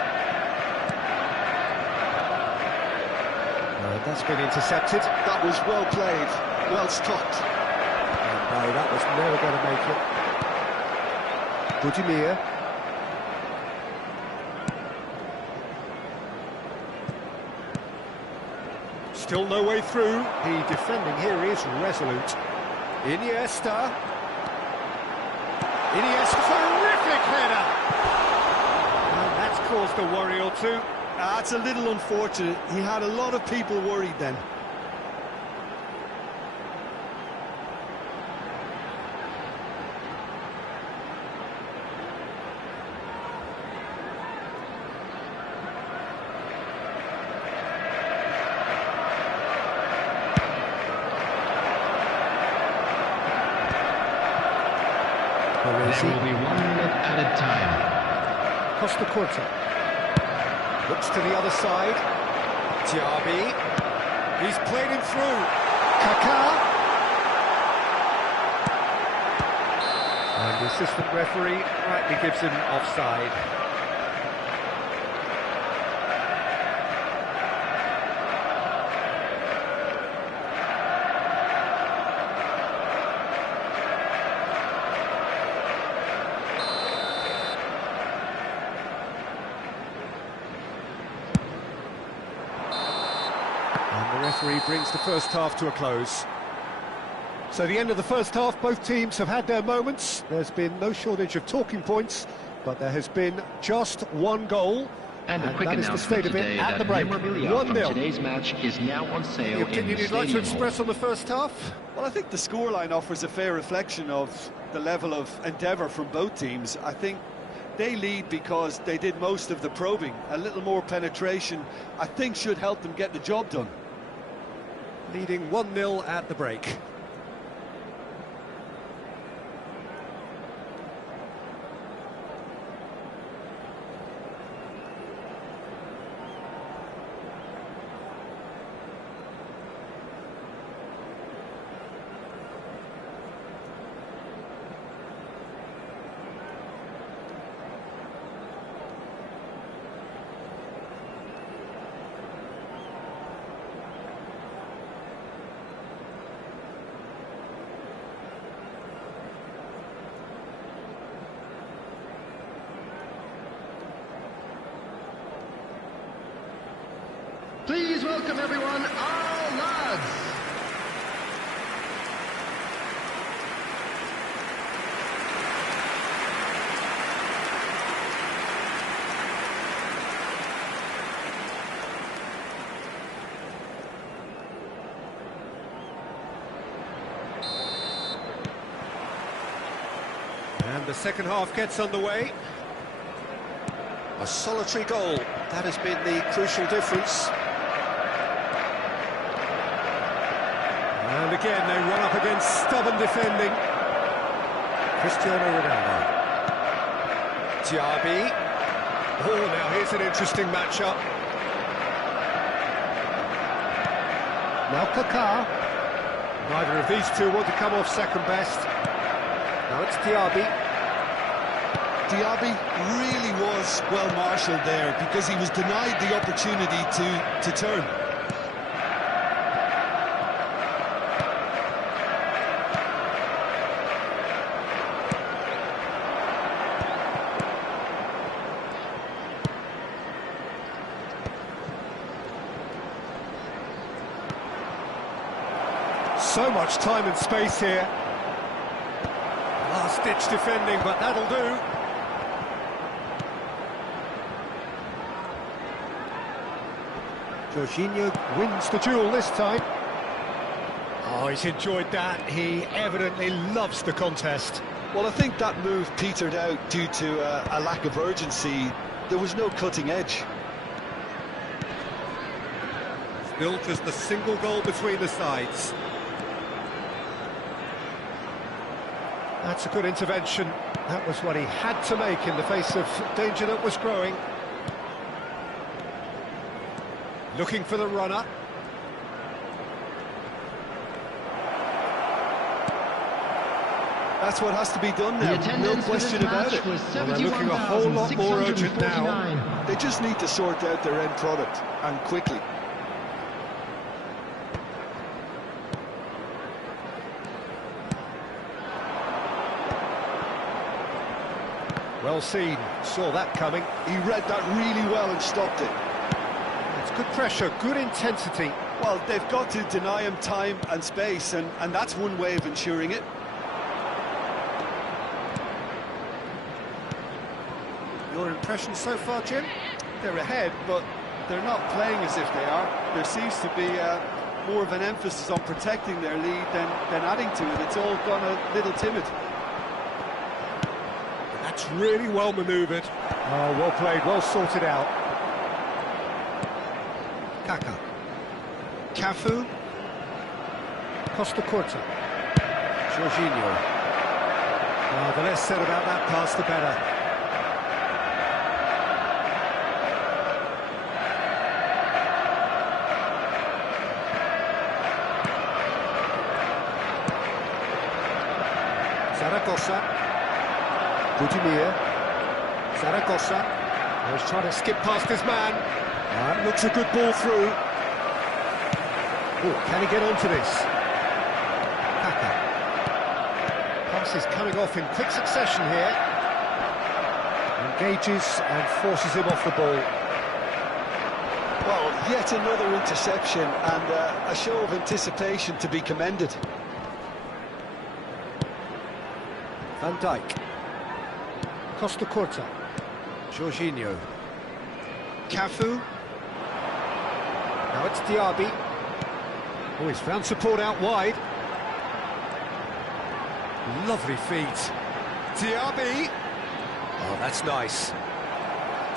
That's been intercepted. That was well played, well stopped. No, that was never going to make it. Budimir. Still no way through. The defending here is resolute. Iniesta. Iniesta, terrific header! And that's caused a worry or two. That's a little unfortunate. He had a lot of people worried then. There will be 1 minute added time. Costa Curta. Looks to the other side. Diaby. He's played him through. Kaká. And the assistant referee rightly gives him offside. And the referee brings the first half to a close. So the end of the first half, both teams have had their moments. There's been no shortage of talking points, but there has been just one goal. And a quick that is the announcement state of it today at the that break. memorabilia from 1-0. today's match is now on sale The in opinion the you'd like to stadium express hall. on the first half? Well, I think the scoreline offers a fair reflection of the level of endeavour from both teams. I think they lead because they did most of the probing. A little more penetration, I think, should help them get the job done. Leading 1-0 at the break. Please welcome everyone, our lads. the second half gets underway. A solitary goal, that has been the crucial difference. And again, they run up against stubborn defending. Cristiano Ronaldo. Diaby. Oh, now here's an interesting matchup. Now Kaká. Neither of these two want to come off second best. Now it's Diaby. Diaby really was well marshalled there because he was denied the opportunity to turn. So much time and space here. Last-ditch defending, but that'll do. Jorginho wins the duel this time. Oh, he's enjoyed that. He evidently loves the contest. Well, I think that move petered out due to a lack of urgency. There was no cutting edge. Still just a single goal between the sides. That's a good intervention. That was what he had to make in the face of danger that was growing. Looking for the runner. That's what has to be done now, no question about it. Well, they're looking a whole lot more urgent now. They just need to sort out their end product, and quickly. Well seen, saw that coming. He read that really well and stopped it. It's good pressure, good intensity. Well, they've got to deny him time and space, and that's one way of ensuring it. Your impression so far, Jim? They're ahead, but they're not playing as if they are. There seems to be more of an emphasis on protecting their lead than adding to it. It's all gone a little timid. That's really well manoeuvred. Oh, well played, well sorted out. Kaká. Cafu. Costa Curta. Jorginho. Oh, the less said about that pass, the better. Zaragoza. Budimir. Zaragoza. Oh, he's trying to skip past his man. Looks a good ball through. Oh, can he get onto this? Kaká. Pass is coming off in quick succession here. Engages and forces him off the ball. Well, yet another interception and a show of anticipation to be commended. Van Dijk. Costa Curta. Jorginho. Cafu. Now it's Diaby. Oh, he's found support out wide. Lovely feet. Diaby. Oh, that's nice.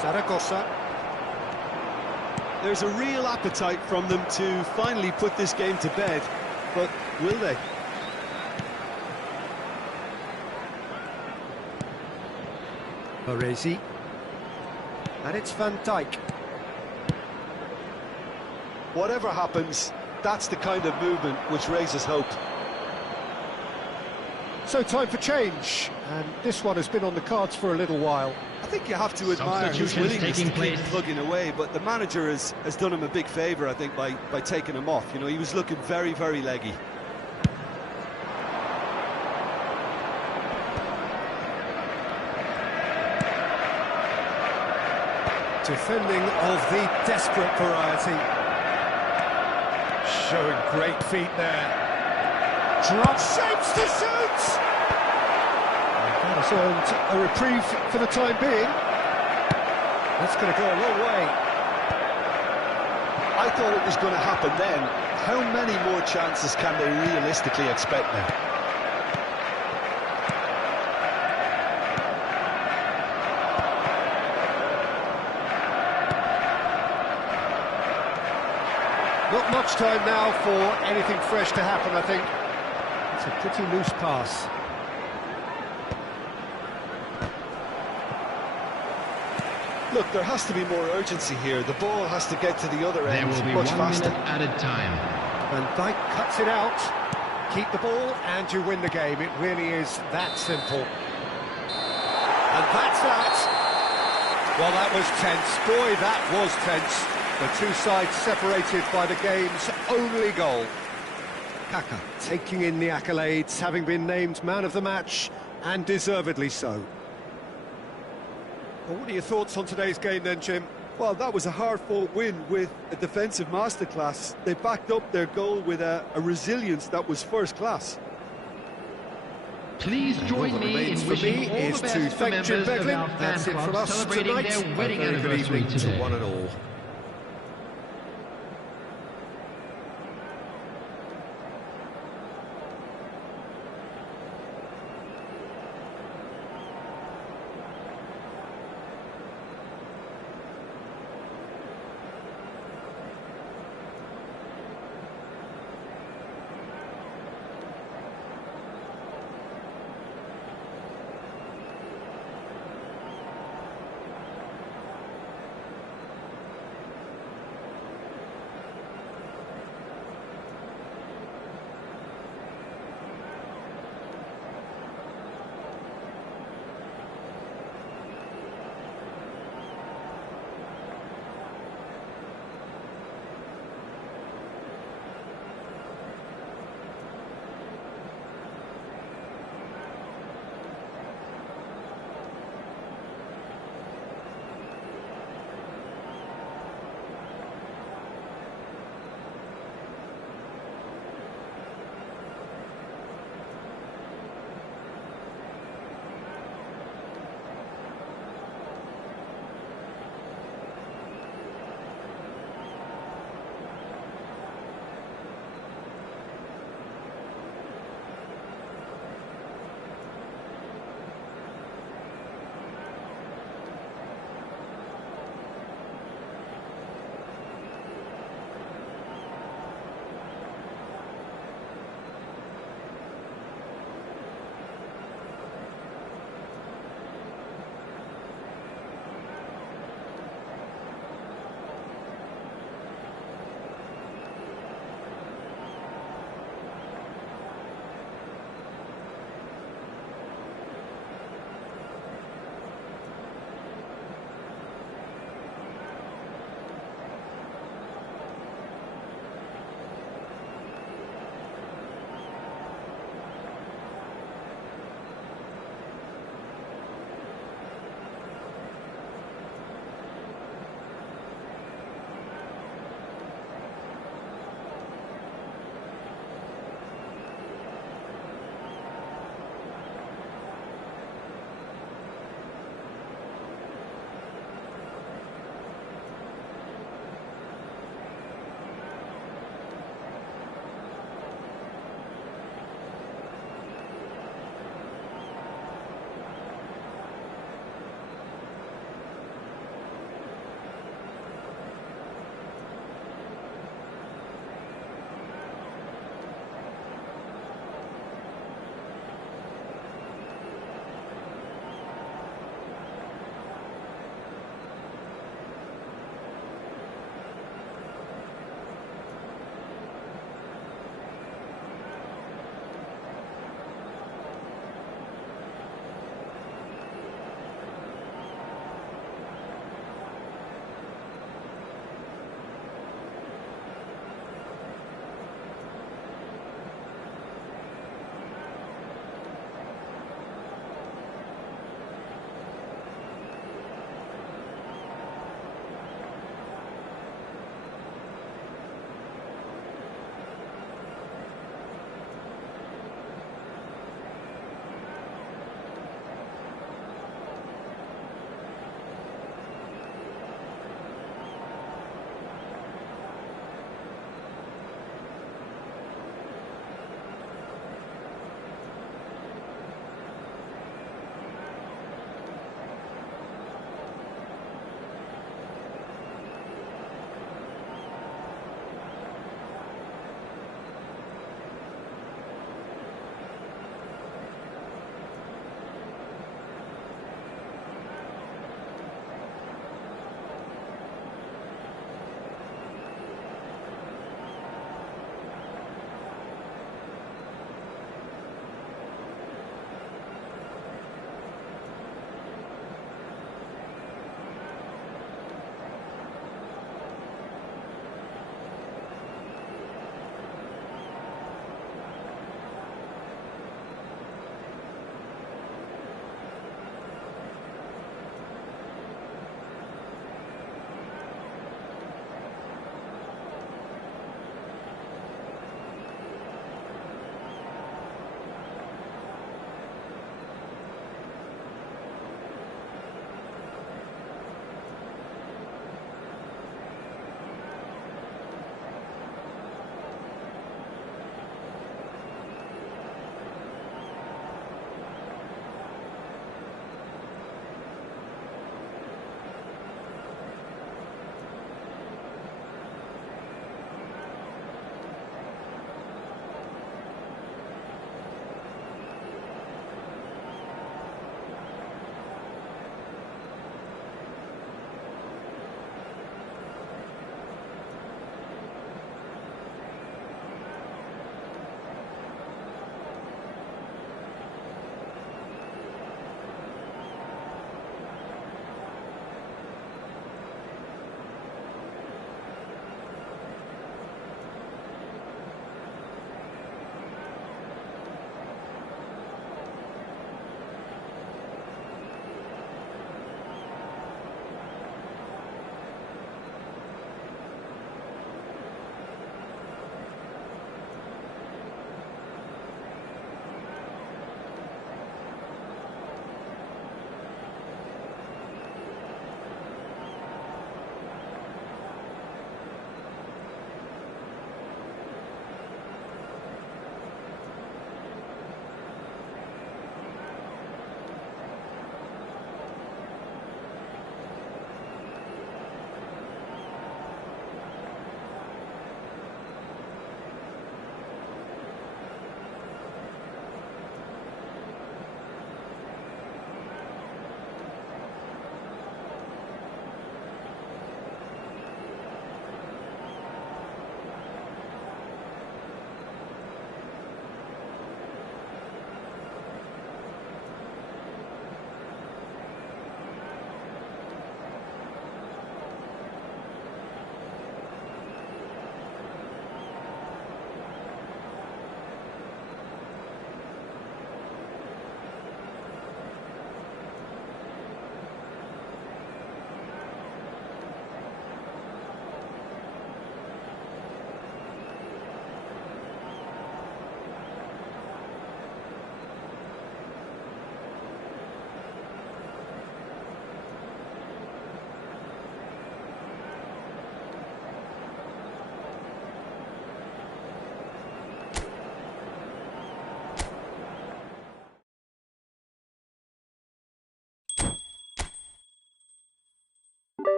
Zaragoza. There's a real appetite from them to finally put this game to bed, but will they? Baresi. And it's Van Dijk. Whatever happens, that's the kind of movement which raises hope. So time for change, and this one has been on the cards for a little while. I think you have to admire his Substitutions willingness to taking keep place. plugging away, but the manager has done him a big favour, I think, by taking him off. You know, he was looking very, very leggy. Defending of the desperate variety. Showing great feet there. Drop shapes to shoot! That has earned a reprieve for the time being. That's going to go a long way. I thought it was going to happen then. How many more chances can they realistically expect now? Not much time now for anything fresh to happen, I think. It's a pretty loose pass. Look, there has to be more urgency here. The ball has to get to the other There end will be much 1 faster. minute added time. Van Dijk cuts it out. Keep the ball and you win the game. It really is that simple. And that's that. Well, that was tense. Boy, that was tense. The two sides separated by the game's only goal. Kaka taking in the accolades, having been named man of the match, and deservedly so. Well, what are your thoughts on today's game then, Jim? Well, that was a hard-fought win with a defensive masterclass. They backed up their goal with a resilience that was first class. Please join What me remains in for wishing me all is the to best for thank Jim members of Beglin. our fan That's it from club us celebrating tonight. their wedding A very good anniversary evening today. to one and all.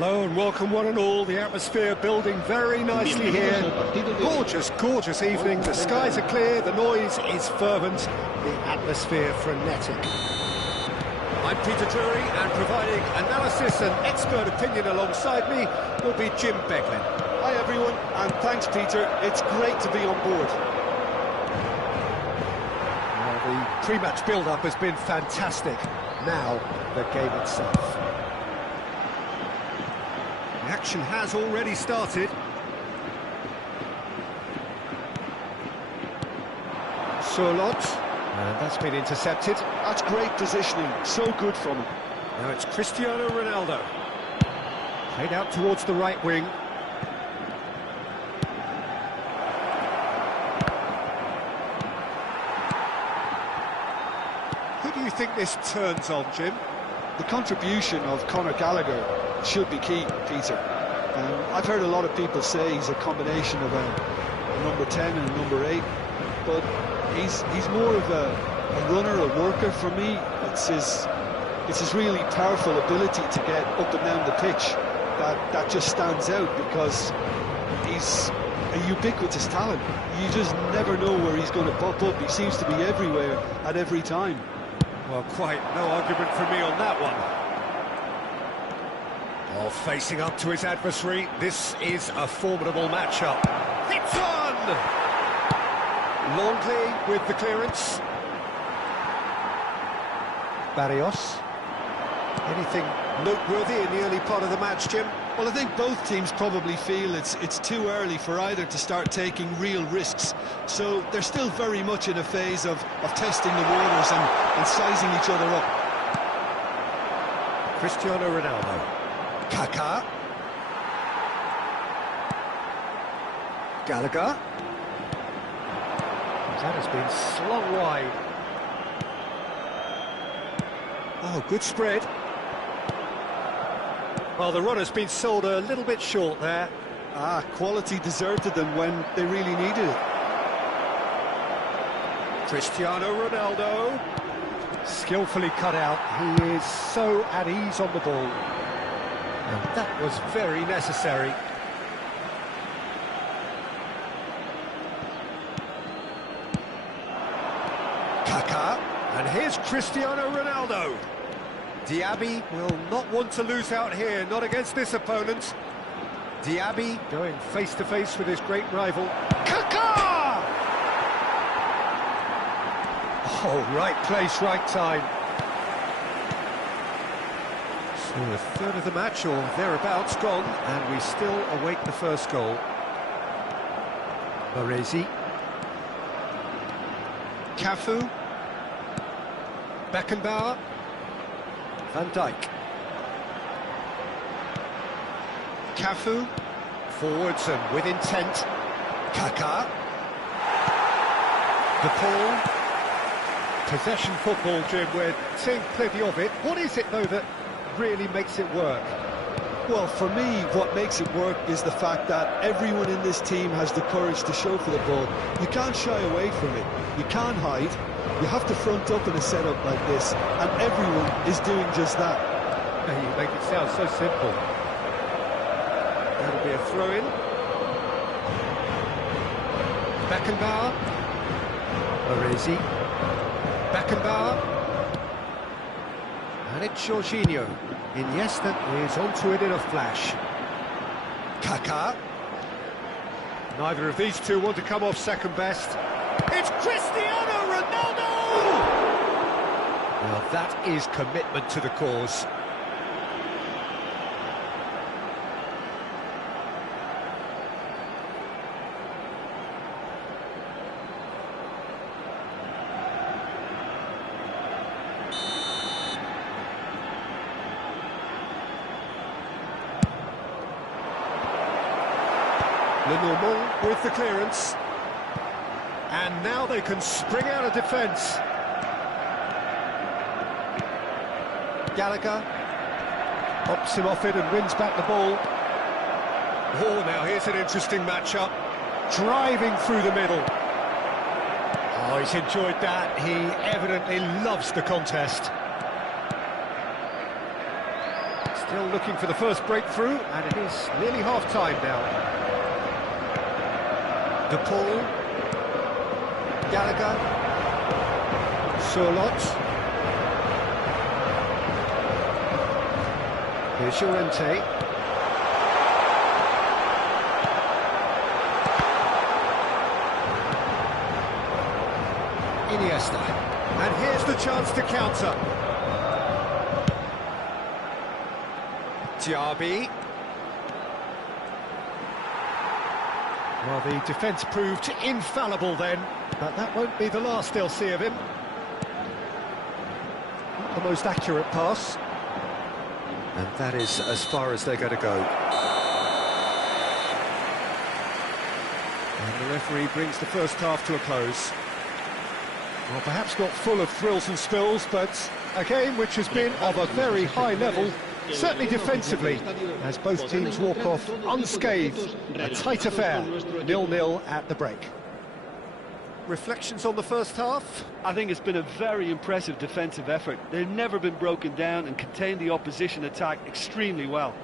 Hello and welcome one and all. The atmosphere building very nicely here. Gorgeous, gorgeous evening. The skies are clear, the noise is fervent, the atmosphere frenetic. I'm Peter Drury, and providing analysis and expert opinion alongside me will be Jim Becklin. Hi everyone, and thanks Peter. It's great to be on board. Well, the pre-match build-up has been fantastic. Now, the game itself. The action has already started. Surlot, and that's been intercepted. That's great positioning, so good from him. Now it's Cristiano Ronaldo. Played out towards the right wing. Who do you think this turns on, Jim? The contribution of Conor Gallagher should be key, Peter. I've heard a lot of people say he's a combination of a number 10 and a number 8, but he's more of a runner, a worker for me. It's his really powerful ability to get up and down the pitch that just stands out, because he's a ubiquitous talent. You just never know where he's going to pop up. He seems to be everywhere at every time. Well, quite no argument from me on that one. Oh, facing up to his adversary, this is a formidable matchup. It's on! Longley with the clearance. Barrios. Anything noteworthy in the early part of the match, Jim? Well, I think both teams probably feel it's too early for either to start taking real risks. So they're still very much in a phase of testing the waters and sizing each other up. Cristiano Ronaldo. Kaká. Gallagher. That has been slung wide. Oh, good spread. Well, the run has been sold a little bit short there. Quality deserted them when they really needed it. Cristiano Ronaldo. Skillfully cut out. He is so at ease on the ball. And that was very necessary. Kaká. And here's Cristiano Ronaldo. Diaby will not want to lose out here, not against this opponent. Diaby going face-to-face with his great rival. Kaká! Oh, right place, right time. So a third of the match, or thereabouts, gone, and we still await the first goal. Baresi. Cafu. Beckenbauer. Van Dijk. Cafu. Forwards and with intent. Kaká. De Paul. Possession football, Jim, we're seeing plenty of it. What is it, though, that really makes it work? Well, for me, what makes it work is the fact that everyone in this team has the courage to show for the ball. You can't shy away from it. You can't hide. You have to front up in a setup like this, and everyone is doing just that. You make it sound so simple. That'll be a throw-in. Beckenbauer. Baresi. Beckenbauer. And it's Jorginho. Iniesta is onto it in a flash. Kaká. Neither of these two want to come off second best. It's Cristiano Ronaldo! Now that is commitment to the cause. Lenormand with the clearance. And now they can spring out of defence. Gallagher pops him off it and wins back the ball. Oh, now here's an interesting matchup. Driving through the middle. Oh, he's enjoyed that. He evidently loves the contest. Still looking for the first breakthrough, and it is nearly half-time now. De Paul. Gallagher. Surlot. Here's Llorente. Iniesta. And here's the chance to counter. Diaby. Well, the defence proved infallible then, but that won't be the last they'll see of him. Not the most accurate pass. And that is as far as they're going to go. And the referee brings the first half to a close. Well, perhaps not full of thrills and spills, but a game which has been of a very high level, certainly defensively, as both teams walk off unscathed. A tight affair, 0-0 at the break. Reflections on the first half? I think it's been a very impressive defensive effort. They've never been broken down and contained the opposition attack extremely well.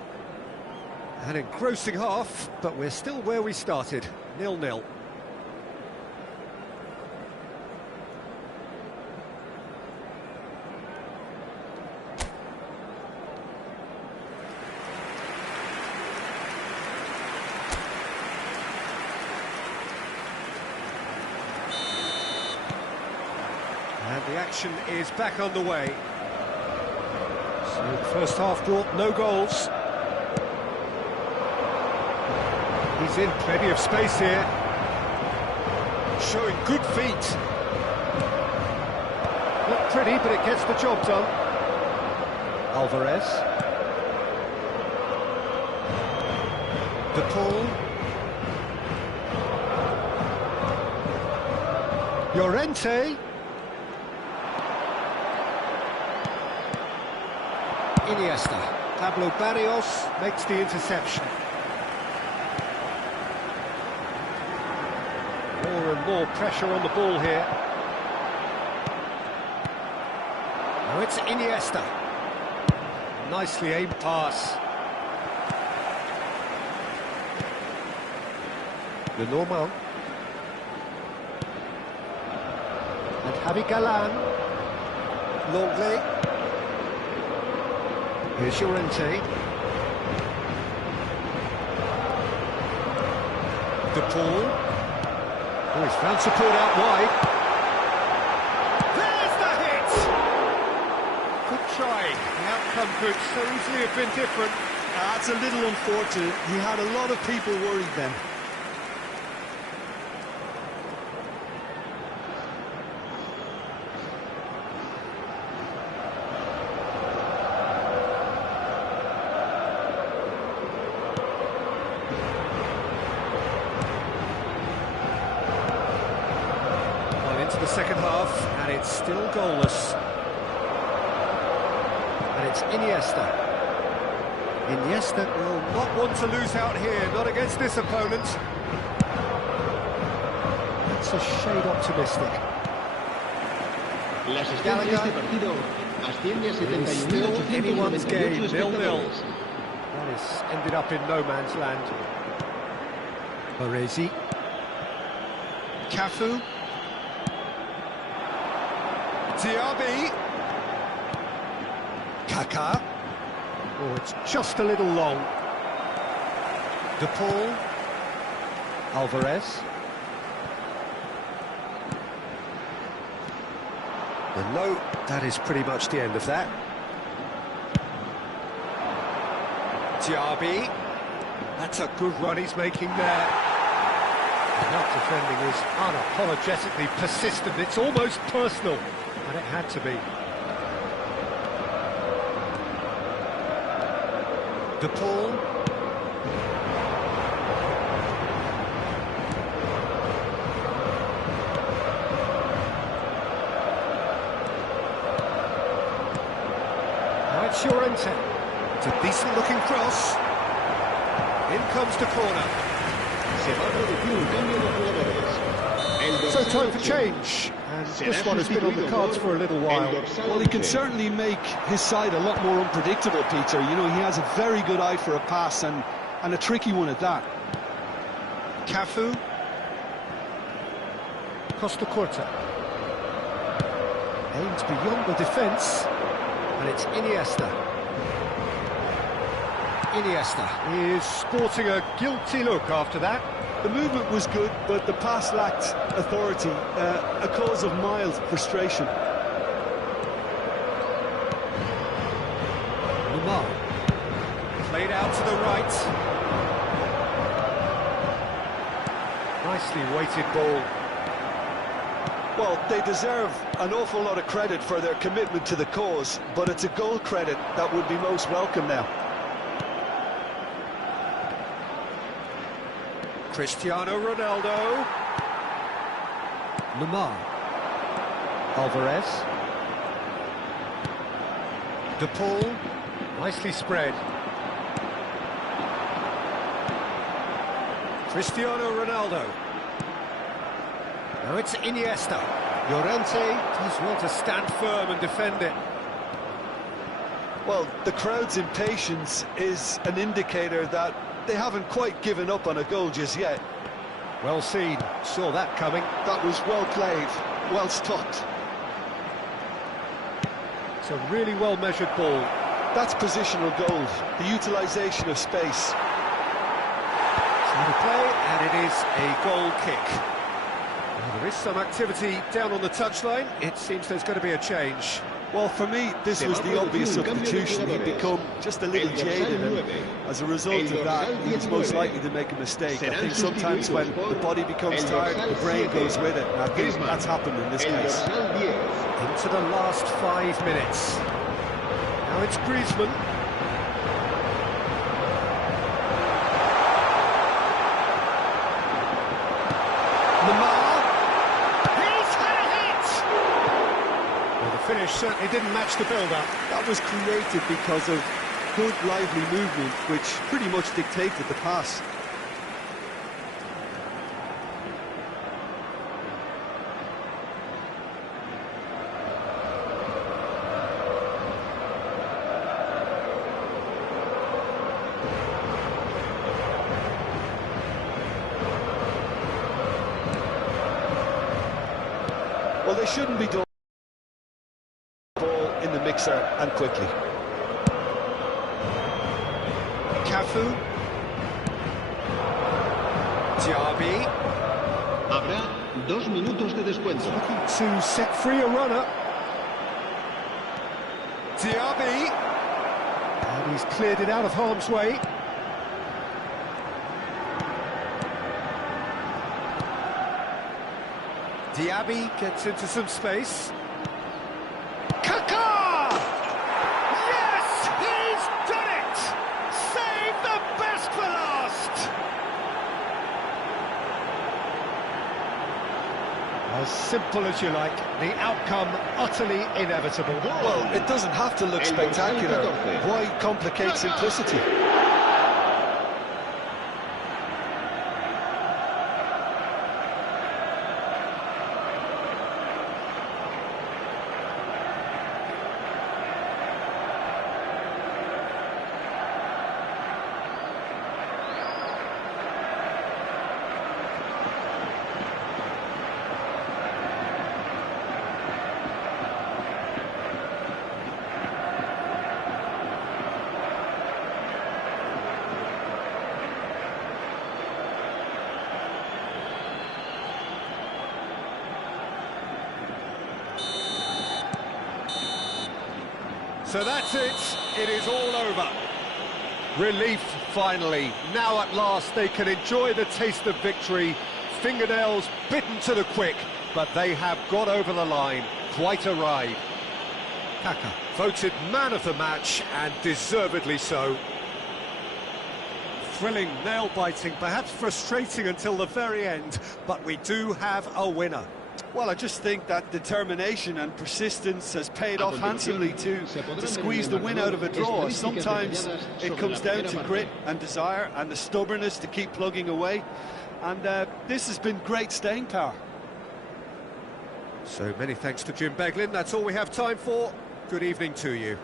An engrossing half, but we're still where we started, 0-0. And the action is back underway. So the first half brought no goals. He's in plenty of space here. Showing good feet. Not pretty, but it gets the job done. Alvarez. De Paul. Llorente. Iniesta. Pablo Barrios makes the interception. More and more pressure on the ball here. Now it's Iniesta. Nicely aimed pass. Lenormand. And Javi Galán. Longley. Here's Llorente. De Paul. Oh, he's found support out wide. There's the hit! Good try. The outcome could so easily have been different. That's a little unfortunate. He had a lot of people worried then. Into the second half, and it's still goalless. And it's Iniesta. Iniesta will not want to lose out here, not against this opponent. That's a shade optimistic. Gallagher. It's still anyone's game, 0-0. That has ended up in no man's land. Baresi. Cafu. Diaby. Kaká. Oh, it's just a little long. De Paul. Alvarez. And no, that is pretty much the end of that. Diaby. That's a good run he's making there. That defending is unapologetically persistent. It's almost personal. And it had to be. De Paul. Now it's Llorente. It's a decent looking cross. In comes the corner. So time for change. And this one has been on the cards for a little while. Well, he can certainly make his side a lot more unpredictable, Peter. You know, he has a very good eye for a pass, and a tricky one at that. Cafu. Costa Curta. Aims beyond the defence. And it's Iniesta. Iniesta is sporting a guilty look after that. The movement was good, but the pass lacked authority, a cause of mild frustration. Lamar. Played out to the right. Nicely weighted ball. Well, they deserve an awful lot of credit for their commitment to the cause, but it's a goal credit that would be most welcome now. Cristiano Ronaldo. Lamar. Alvarez. De Paul. Nicely spread. Cristiano Ronaldo. Now it's Iniesta. Llorente does want to stand firm and defend it. Well, the crowd's impatience is an indicator that they haven't quite given up on a goal just yet. Well seen, saw that coming. That was well played, well stopped. It's a really well-measured ball. That's positional goal, the utilisation of space. Trying to play, and it is a goal kick. Well, there is some activity down on the touchline. It seems there's going to be a change. Well, for me, this was the obvious substitution. He'd become just a little jaded, and as a result of that, he was most likely to make a mistake. I think sometimes when the body becomes tired, the brain goes with it, and I think that's happened in this case. Into the last 5 minutes. Now it's Griezmann. Lamar. Finish certainly didn't match the build-up. That was created because of good, lively movement, which pretty much dictated the pass. Well, they shouldn't be done. In the mixer and quickly. Cafu. Diaby. Habrá 2 minutos de descuento. Looking to set free a runner. Diaby. And he's cleared it out of harm's way. Diaby gets into some space. Yes, he's done it! Save the best for last! As simple as you like, the outcome utterly inevitable. Well, it doesn't have to look spectacular. Why complicate simplicity? So that's it, it is all over. Relief, finally. Now at last they can enjoy the taste of victory. Fingernails bitten to the quick, but they have got over the line. Quite a ride. Kaka, voted man of the match, and deservedly so. Thrilling, nail-biting, perhaps frustrating until the very end, but we do have a winner. Well, I just think that determination and persistence has paid off handsomely to squeeze the win out of a draw. Sometimes it comes down to grit and desire and the stubbornness to keep plugging away. And this has been great staying power. So many thanks to Jim Beglin. That's all we have time for. Good evening to you.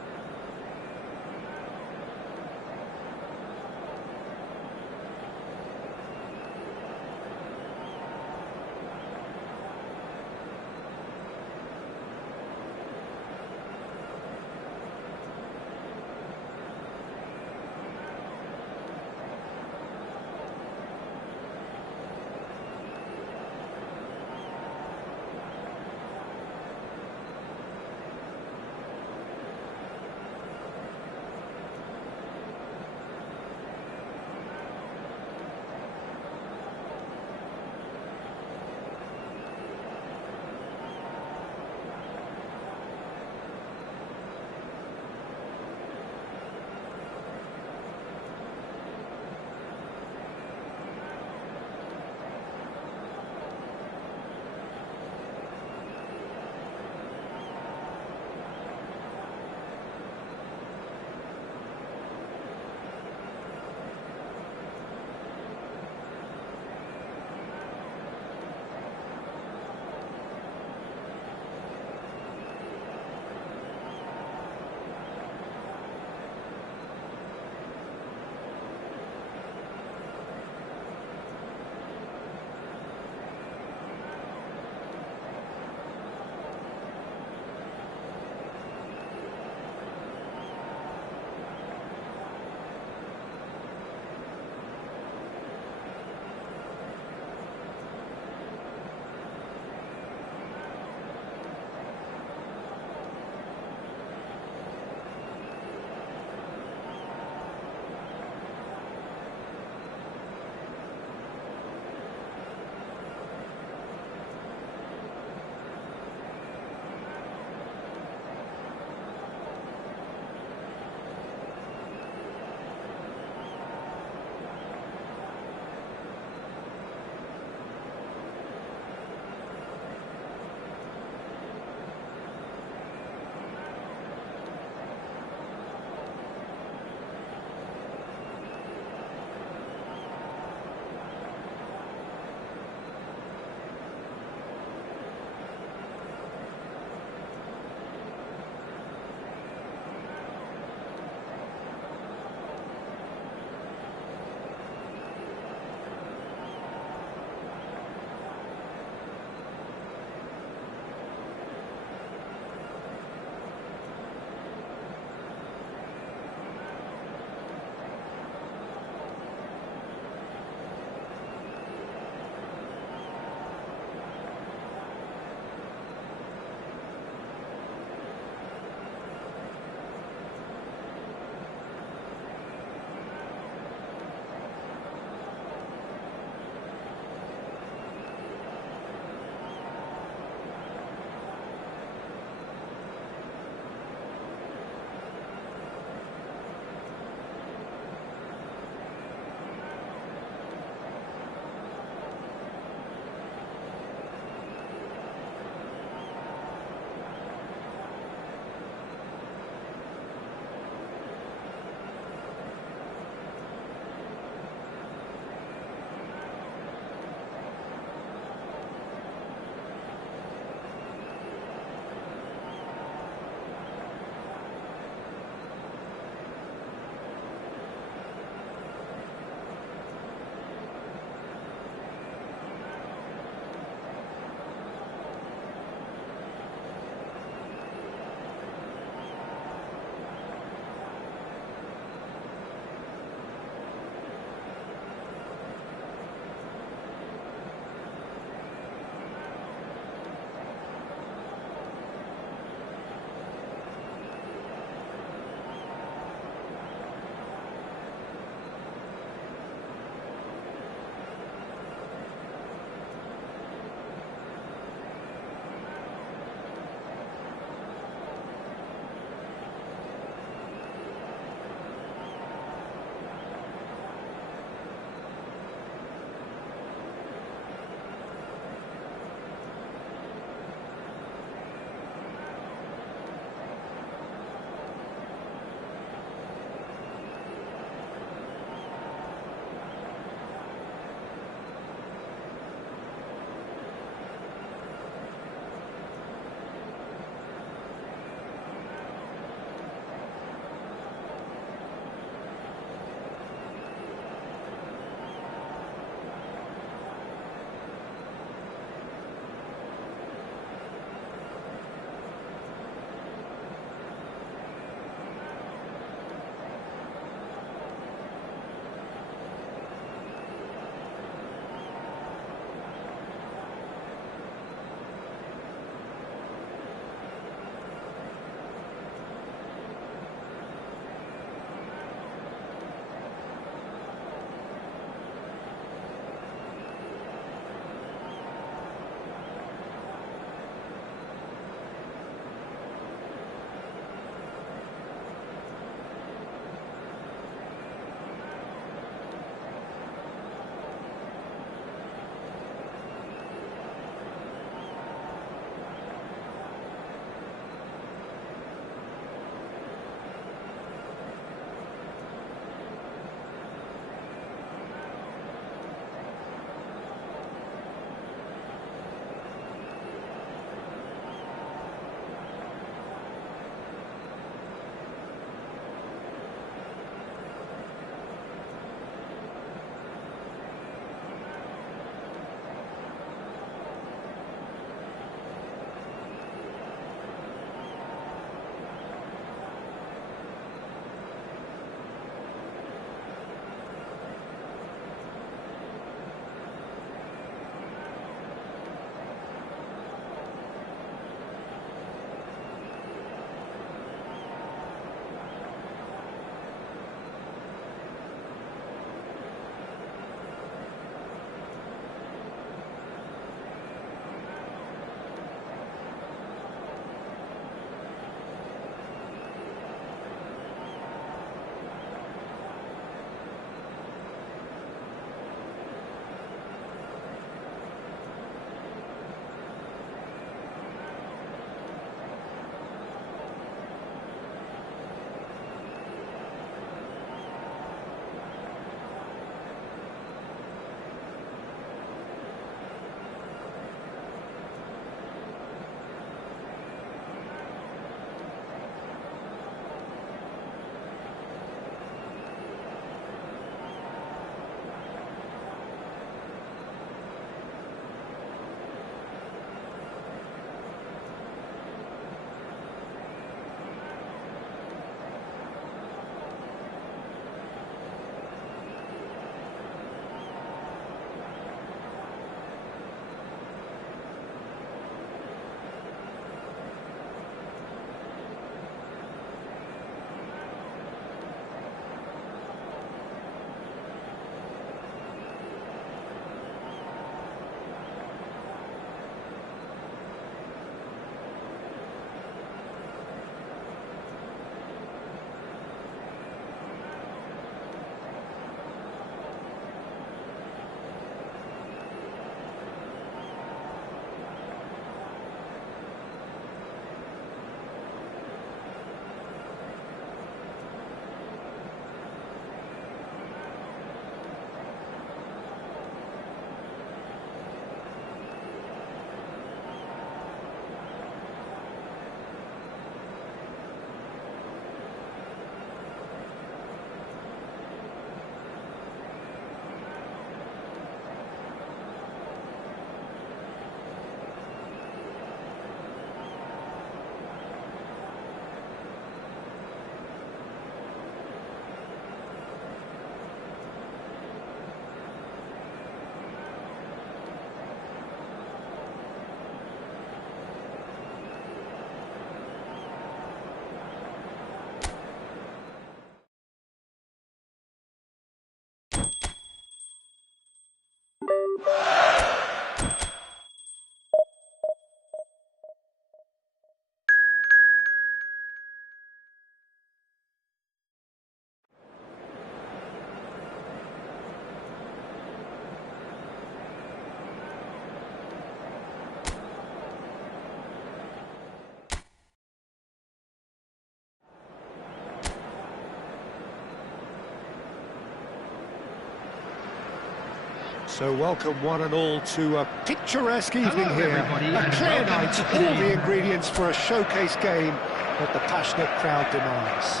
So welcome one and all to a picturesque evening here. everybody, A and clear welcome night, to all the- the ingredients for a showcase game that the passionate crowd demands.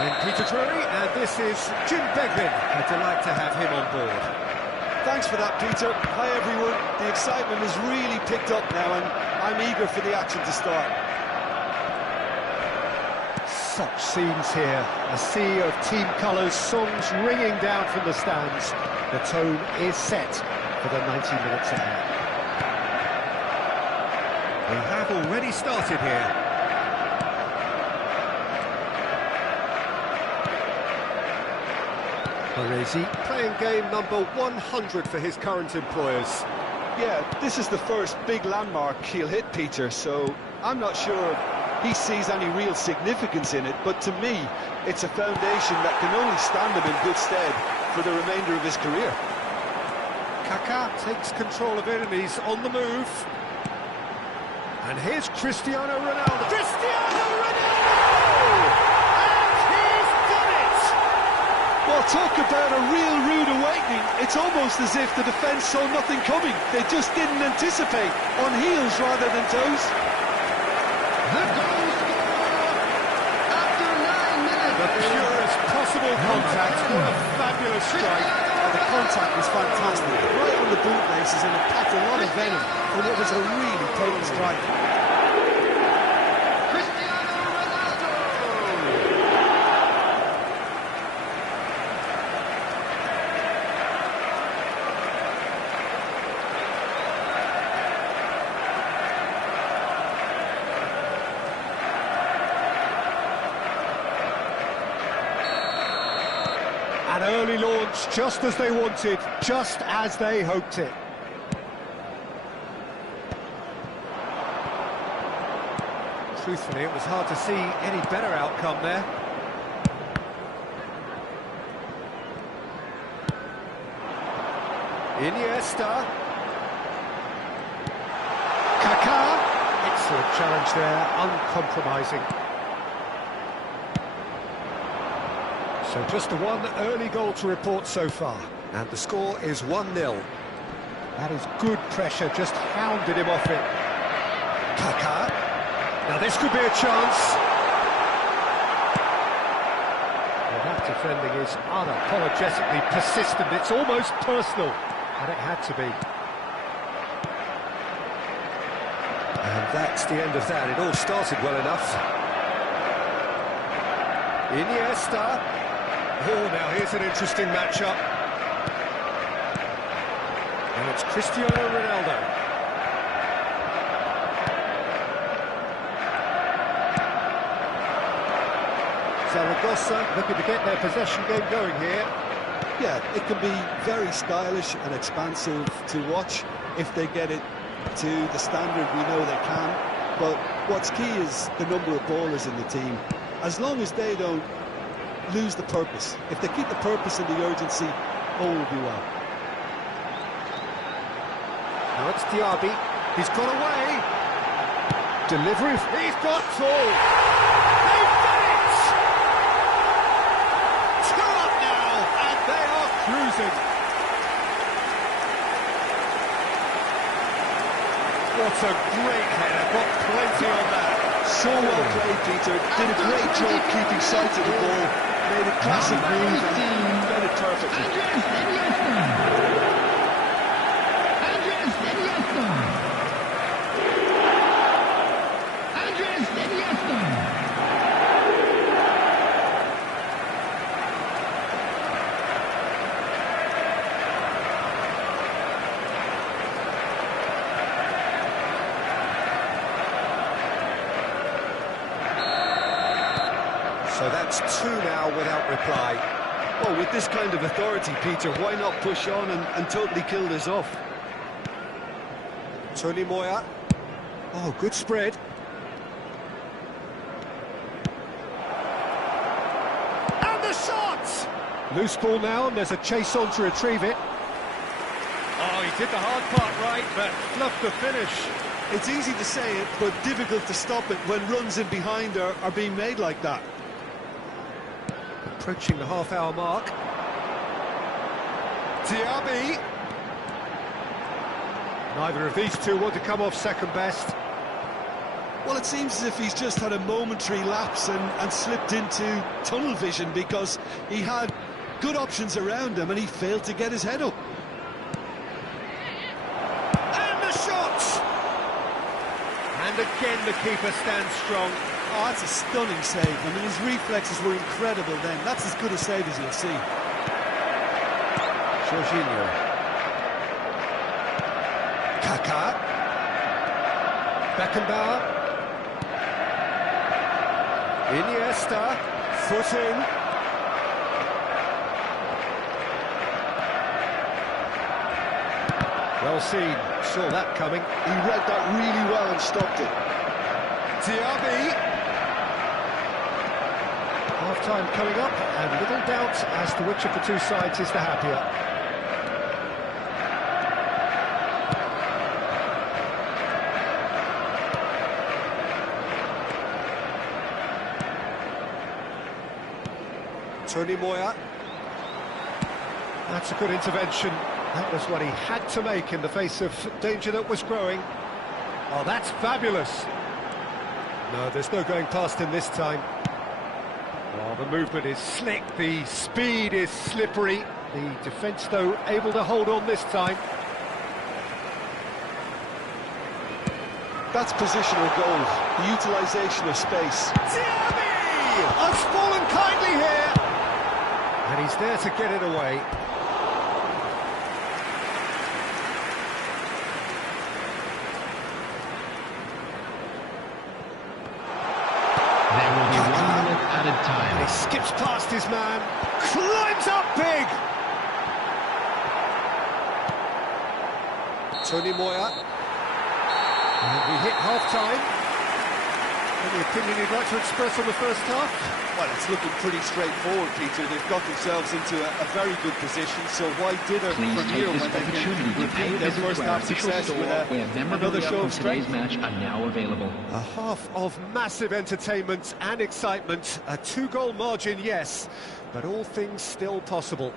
And Peter Drury, and this is Jim Beglin. A delight to have him on board. Thanks for that, Peter. Hi, everyone. The excitement has really picked up now, and I'm eager for the action to start. Such scenes here, a sea of team colours, songs ringing down from the stands. The tone is set for the 90 minutes ahead. We have already started here. Baresi playing game number 100 for his current employers. Yeah, this is the first big landmark he'll hit, Peter, so I'm not sure he sees any real significance in it, but to me, it's a foundation that can only stand him in good stead for the remainder of his career. Kaká takes control of it and he's on the move. And here's Cristiano Ronaldo. Cristiano Ronaldo! And he's done it! Well, talk about a real rude awakening. It's almost as if the defence saw nothing coming. They just didn't anticipate, on heels rather than toes. The goal scorer after 9 minutes. The purest possible contact. What a fabulous strike. Oh, the contact was fantastic. Right on the bootlaces, and it packed a lot of venom. And it was a really potent strike. Cristiano Ronaldo. An early launch, just as they wanted, just as they hoped it. Truthfully, it was hard to see any better outcome there. Iniesta. Kaká. Excellent challenge there, uncompromising. So just the one early goal to report so far. And the score is 1-0. That is good pressure, just hounded him off it. Kaká. Now this could be a chance. Well, that defending is unapologetically persistent. It's almost personal. And it had to be. And that's the end of that. It all started well enough. Iniesta. Oh, now here's an interesting matchup. And it's Cristiano Ronaldo. Zaragoza looking to get their possession game going here. Yeah, it can be very stylish and expansive to watch if they get it to the standard we know they can. But what's key is the number of ballers in the team. As long as they don't lose the purpose, if they keep the purpose and the urgency, all will be well. Now it's Diaby. He's got away. Delivery. He's got full. They've done it! 2 up now, and they are cruising. What a great header. Got plenty on that. So well played, Peter. Did a great job keeping sight of the ball. Made a classic move and got it perfectly. Andres Iniesta. Andres Iniesta. Andres Iniesta. So that's 2 now without reply. Well, with this kind of authority, Peter, why not push on and totally kill this off? Tony Moya. Oh, good spread. And the shot! Loose ball now, and there's a chase on to retrieve it. Oh, he did the hard part right, but fluffed the finish. It's easy to say it, but difficult to stop it when runs in behind are being made like that. Approaching the half-hour mark. Diaby. Neither of these two want to come off second best. Well, it seems as if he's just had a momentary lapse and slipped into tunnel vision, because he had good options around him and he failed to get his head up. And the shot! And again the keeper stands strong. Oh, that's a stunning save. I mean, his reflexes were incredible then. That's as good a save as you'll see. Jorginho. Kaká. Beckenbauer. Iniesta. Foot in. Well seen. Saw that coming. He read that really well and stopped it. Diaby. Half-time coming up, and little doubt as to which of the two sides is the happier. Tony Moya. That's a good intervention. That was what he had to make in the face of danger that was growing. Oh, that's fabulous. No, there's no going past him this time. Well, the movement is slick, the speed is slippery. The defence, though, able to hold on this time. That's positional goal, the utilisation of space. Diaby has fallen kindly here. And he's there to get it away. There will be 1 minute added time. He skips past his man, climbs up big. Tony Moya. And we hit half-time. Any opinion you'd like to express on the first half? Well, it's looking pretty straightforward, Peter. They've got themselves into a very good position, so why dither Please from take here this when they opportunity can to pay repeat their visit first to our half official success store, with where another memorabilia show from of today's strength? match are now available. A half of massive entertainment and excitement. A 2-goal margin, yes, but all things still possible.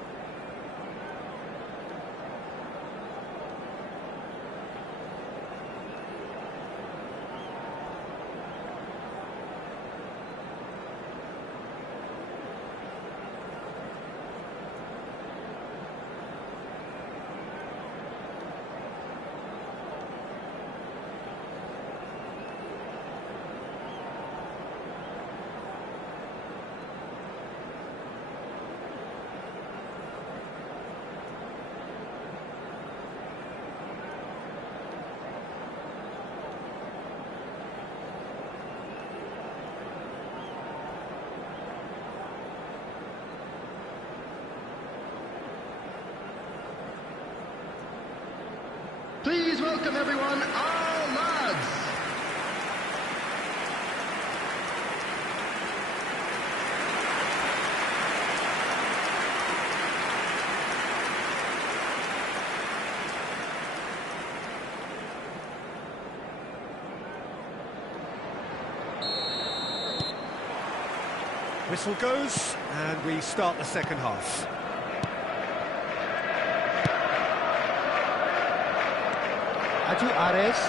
Please welcome everyone, our lads. Whistle goes, and we start the second half. Adu Ares.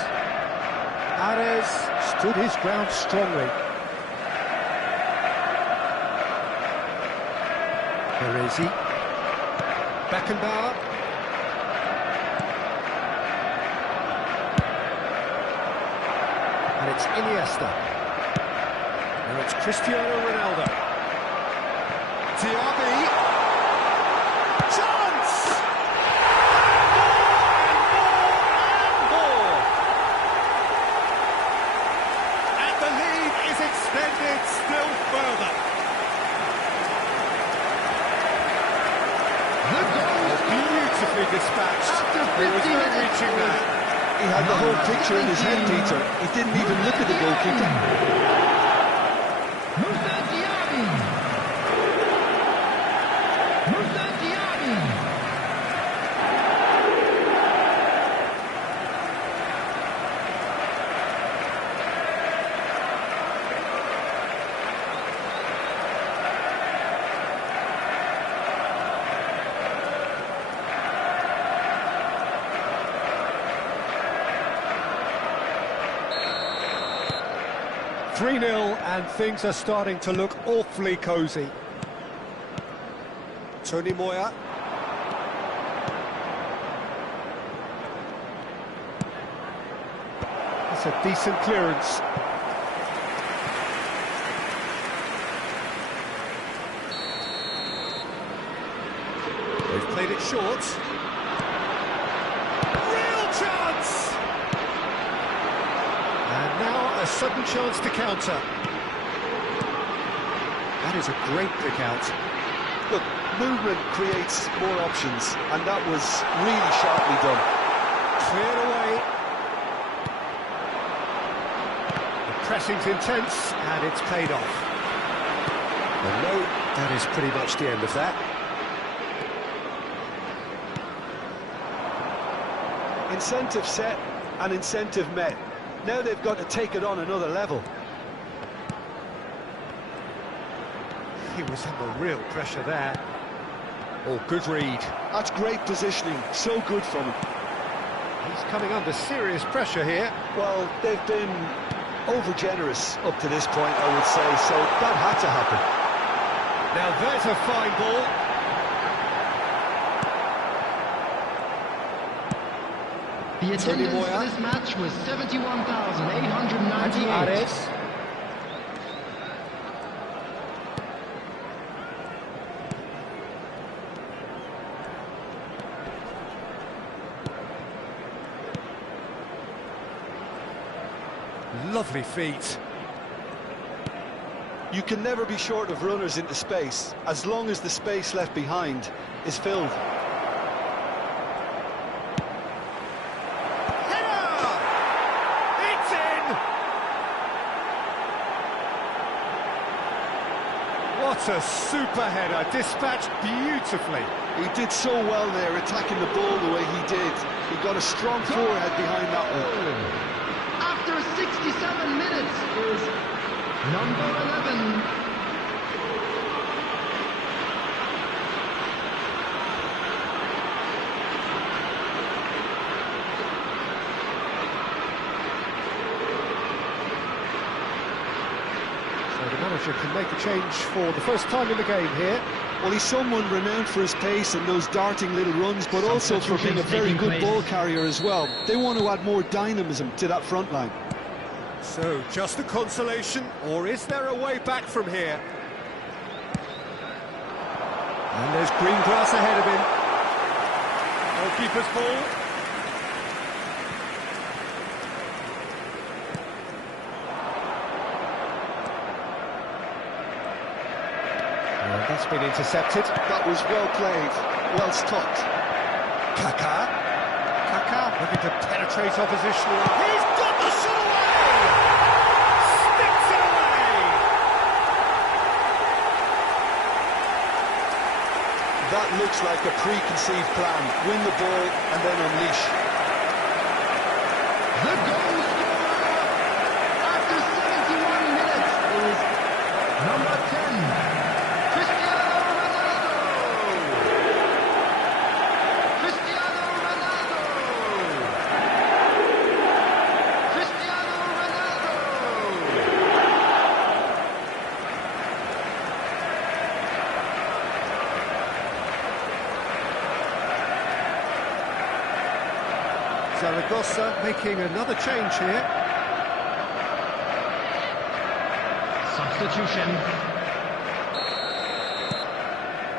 Ares stood his ground strongly. Perezi. Beckenbauer. And it's Iniesta. Now it's Cristiano Ronaldo. Diaby. Chance! And the lead is extended still further. The goal Beautifully dispatched. after There was 15 no minutes. reaching that. He had the whole picture in his head, Peter. He didn't even look at the goalkeeper. Moussa Diaby. Moussa Diaby. 3-0, and things are starting to look awfully cosy. Tony Moya. That's a decent clearance. They've played it short. Real chance! And now a sudden chance to counter. That is a great pick out. Look, movement creates more options, and that was really sharply done. Cleared away. The pressing's intense, and it's paid off. And no, that is pretty much the end of that. Incentive set and incentive met. Now they've got to take it on another level. He was under real pressure there. Oh, good read. That's great positioning, so good from him. He's coming under serious pressure here. Well, they've been over-generous up to this point, I would say, so that had to happen. Now there's a fine ball. The attendance for this match was 71,898. Lovely feet. You can never be short of runners into space, as long as the space left behind is filled. What a super header, dispatched beautifully. He did so well there, attacking the ball the way he did. He got a strong forehead behind that one. After 67 minutes is number 11. So the manager can make a change for the first time in the game here. Well, he's someone renowned for his pace and those darting little runs, but also for being a very good ball carrier as well. They want to add more dynamism to that front line. So, just a consolation, or is there a way back from here? And there's green grass ahead of him. Goalkeeper's ball. And that's been intercepted. That was well played, well stopped. Kaká looking to penetrate opposition. He's got the shot away! Sticks it away! That looks like a preconceived plan. Win the ball and then unleash. The goal scorer after 71 minutes is number 10. Zaragoza making another change here. Substitution.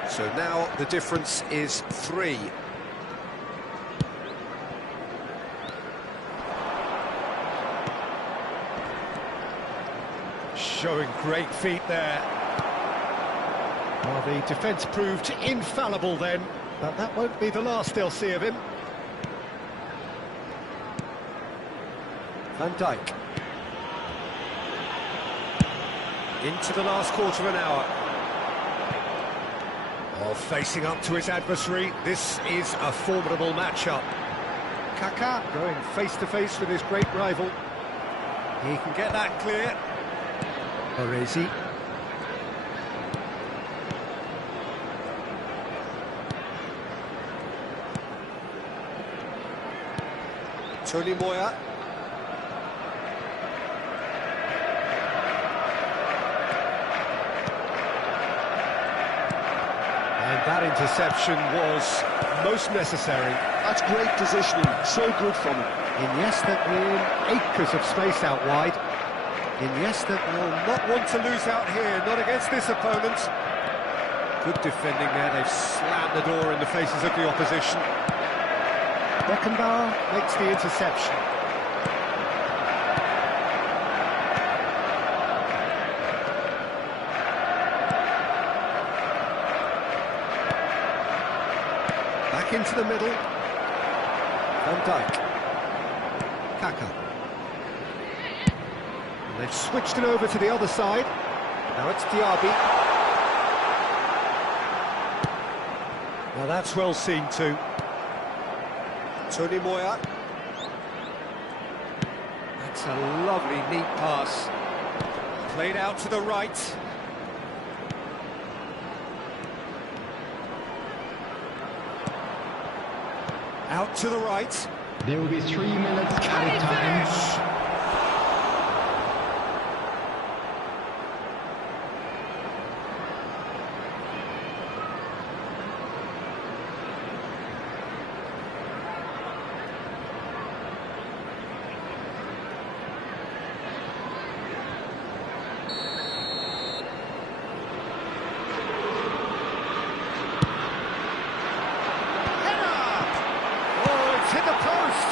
So now the difference is 3. Showing great feet there. Well, the defence proved infallible then, but that won't be the last they'll see of him. Van Dijk. Into the last quarter of an hour. Oh, facing up to his adversary, this is a formidable matchup. Kaká going face-to-face with his great rival. He can get that clear. Baresi. Tony Moya. And that interception was most necessary. That's great positioning, so good from him. Iniesta in acres of space out wide. Iniesta will not want to lose out here, not against this opponent. Good defending there, they've slammed the door in the faces of the opposition. Beckenbauer makes the interception. Back into the middle. Van Dijk. Kaka. And they've switched it over to the other side. Now it's Diaby. Now that's well seen too. Tony Moya. That's a lovely, neat pass. Played out to the right. Out to the right. There will be 3 minutes added time. Hit the post!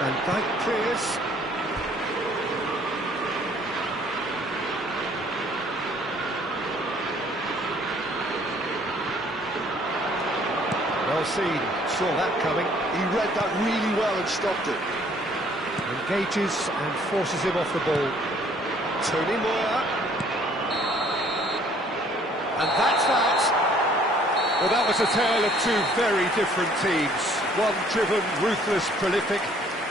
Van Dijk clears. Well seen, saw that coming. He read that really well and stopped it. Engages and forces him off the ball. Tony Moya. And that's that. Well, that was a tale of two very different teams. One driven, ruthless, prolific.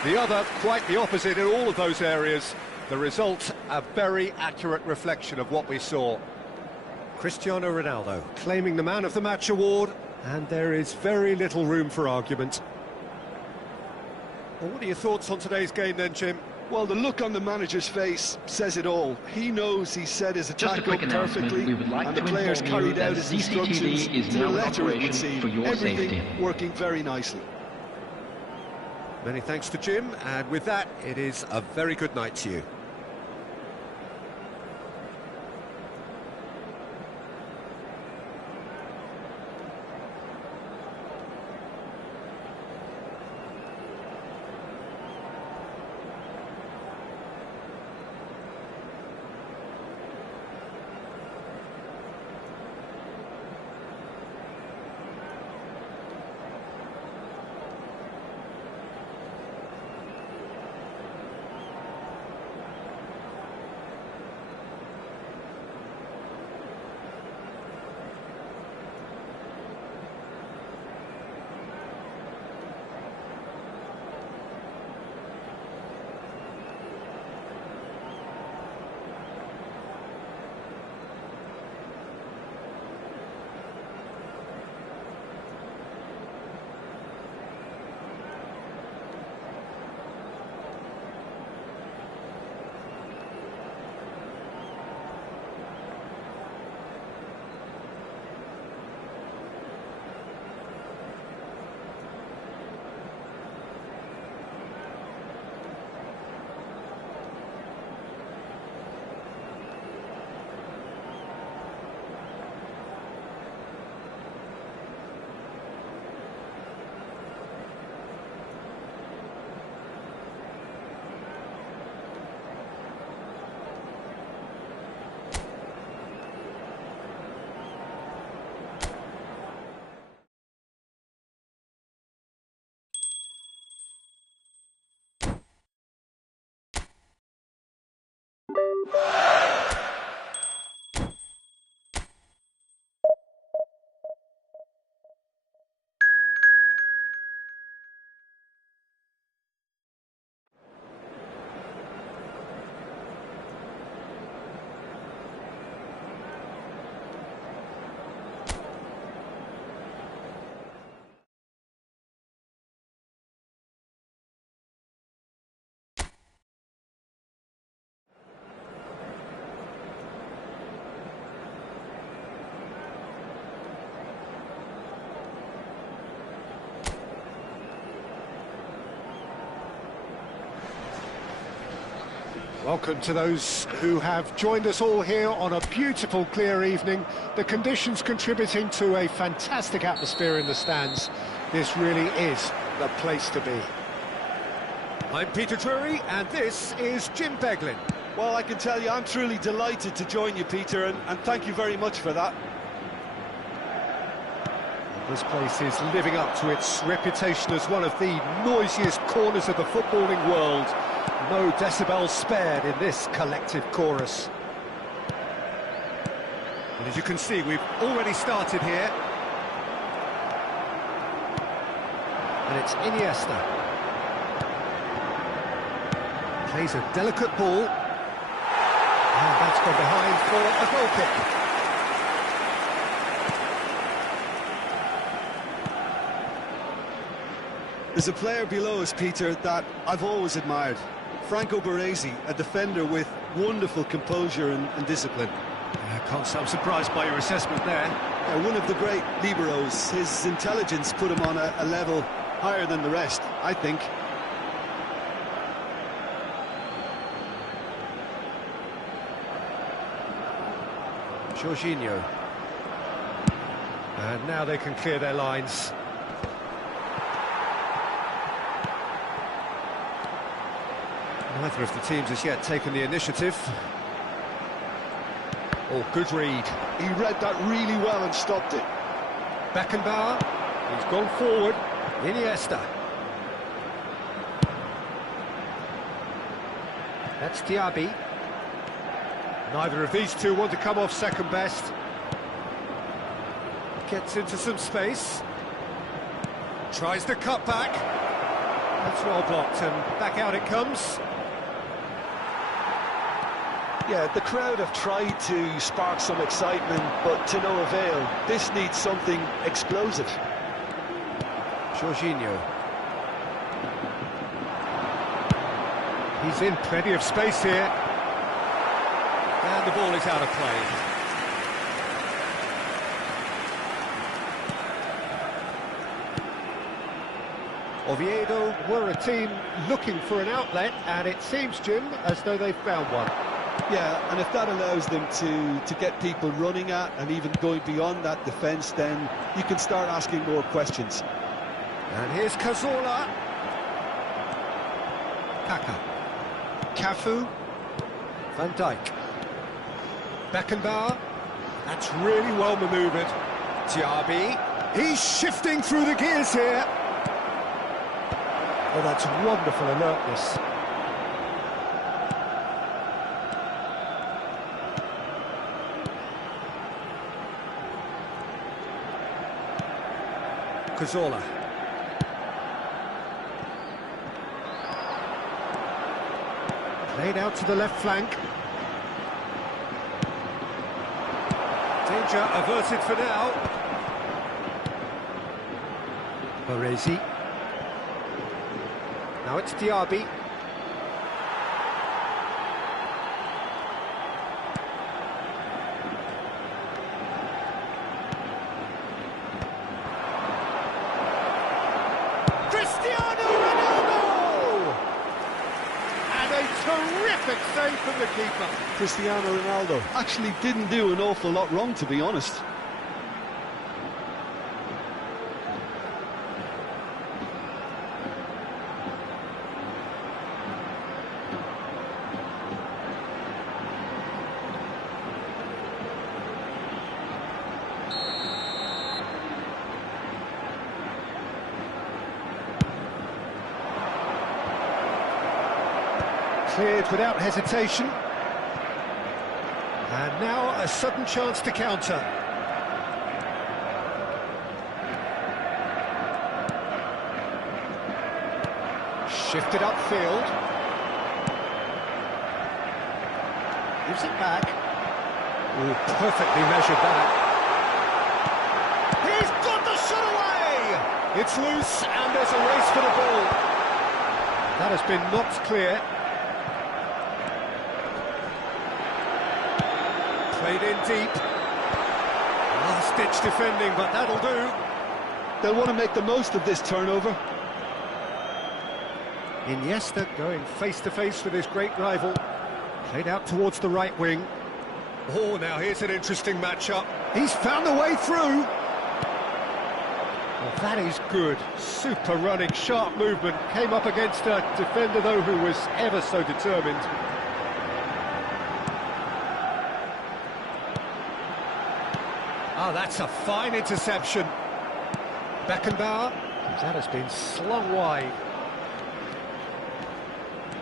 The other quite the opposite in all of those areas. The result, a very accurate reflection of what we saw. Cristiano Ronaldo claiming the Man of the Match award, and there is very little room for argument. Well, what are your thoughts on today's game then, Jim? Well, the look on the manager's face says it all. He knows he set his Just a attack quick up announcement. perfectly, We would like and to the players inform you carried out that his CCTV instructions is to now the in letter, it would operation seem. for your Everything safety. working very nicely. Many thanks to Jim, and with that, it is a very good night to you. Welcome to those who have joined us all here on a beautiful, clear evening. The conditions contributing to a fantastic atmosphere in the stands. This really is the place to be. I'm Peter Drury, and this is Jim Beglin. Well, I can tell you, I'm truly delighted to join you, Peter, and thank you very much for that. This place is living up to its reputation as one of the noisiest corners of the footballing world. No decibels spared in this collective chorus. And as you can see, we've already started here. And it's Iniesta. Plays a delicate ball. And that's gone behind for a goal kick. There's a player below us, Peter, that I've always admired. Franco Baresi, a defender with wonderful composure and discipline. I can't say I'm surprised by your assessment there. One of the great liberos. His intelligence put him on a level higher than the rest, I think. Jorginho. And now they can clear their lines. Neither of the teams has yet taken the initiative. Oh, good read. He read that really well and stopped it. Beckenbauer, he's gone forward. Iniesta. That's Diaby. Neither of these two want to come off second best. Gets into some space. Tries to cut back. That's well blocked, and back out it comes. Yeah, the crowd have tried to spark some excitement, but to no avail. This needs something explosive. Jorginho. He's in plenty of space here. And the ball is out of play. Oviedo were a team looking for an outlet, and it seems, Jim, as though they've found one. Yeah, and if that allows them to get people running at and even going beyond that defence, then you can start asking more questions. And here's Cazorla. Kaka. Cafu. Van Dijk. Beckenbauer. That's really well manoeuvred. Diaby. He's shifting through the gears here. Oh, that's wonderful alertness. Cazorla. Played out to the left flank. Danger averted for now. Baresi. Now it's Diaby. Terrific save from the keeper. Cristiano Ronaldo actually didn't do an awful lot wrong, to be honest. Cleared without hesitation. And now a sudden chance to counter. Shifted upfield. Gives it back. Oh, perfectly measured that. He's got the shot away! It's loose and there's a race for the ball. That has been knocked clear. Played in deep. Last-ditch defending, but that'll do. They'll want to make the most of this turnover. Iniesta going face-to-face with his great rival. Played out towards the right wing. Oh, now here's an interesting matchup. He's found a way through. Well, that is good. Super running, sharp movement. Came up against a defender, though, who was ever so determined. Ah, that's a fine interception. Beckenbauer. That has been slung wide.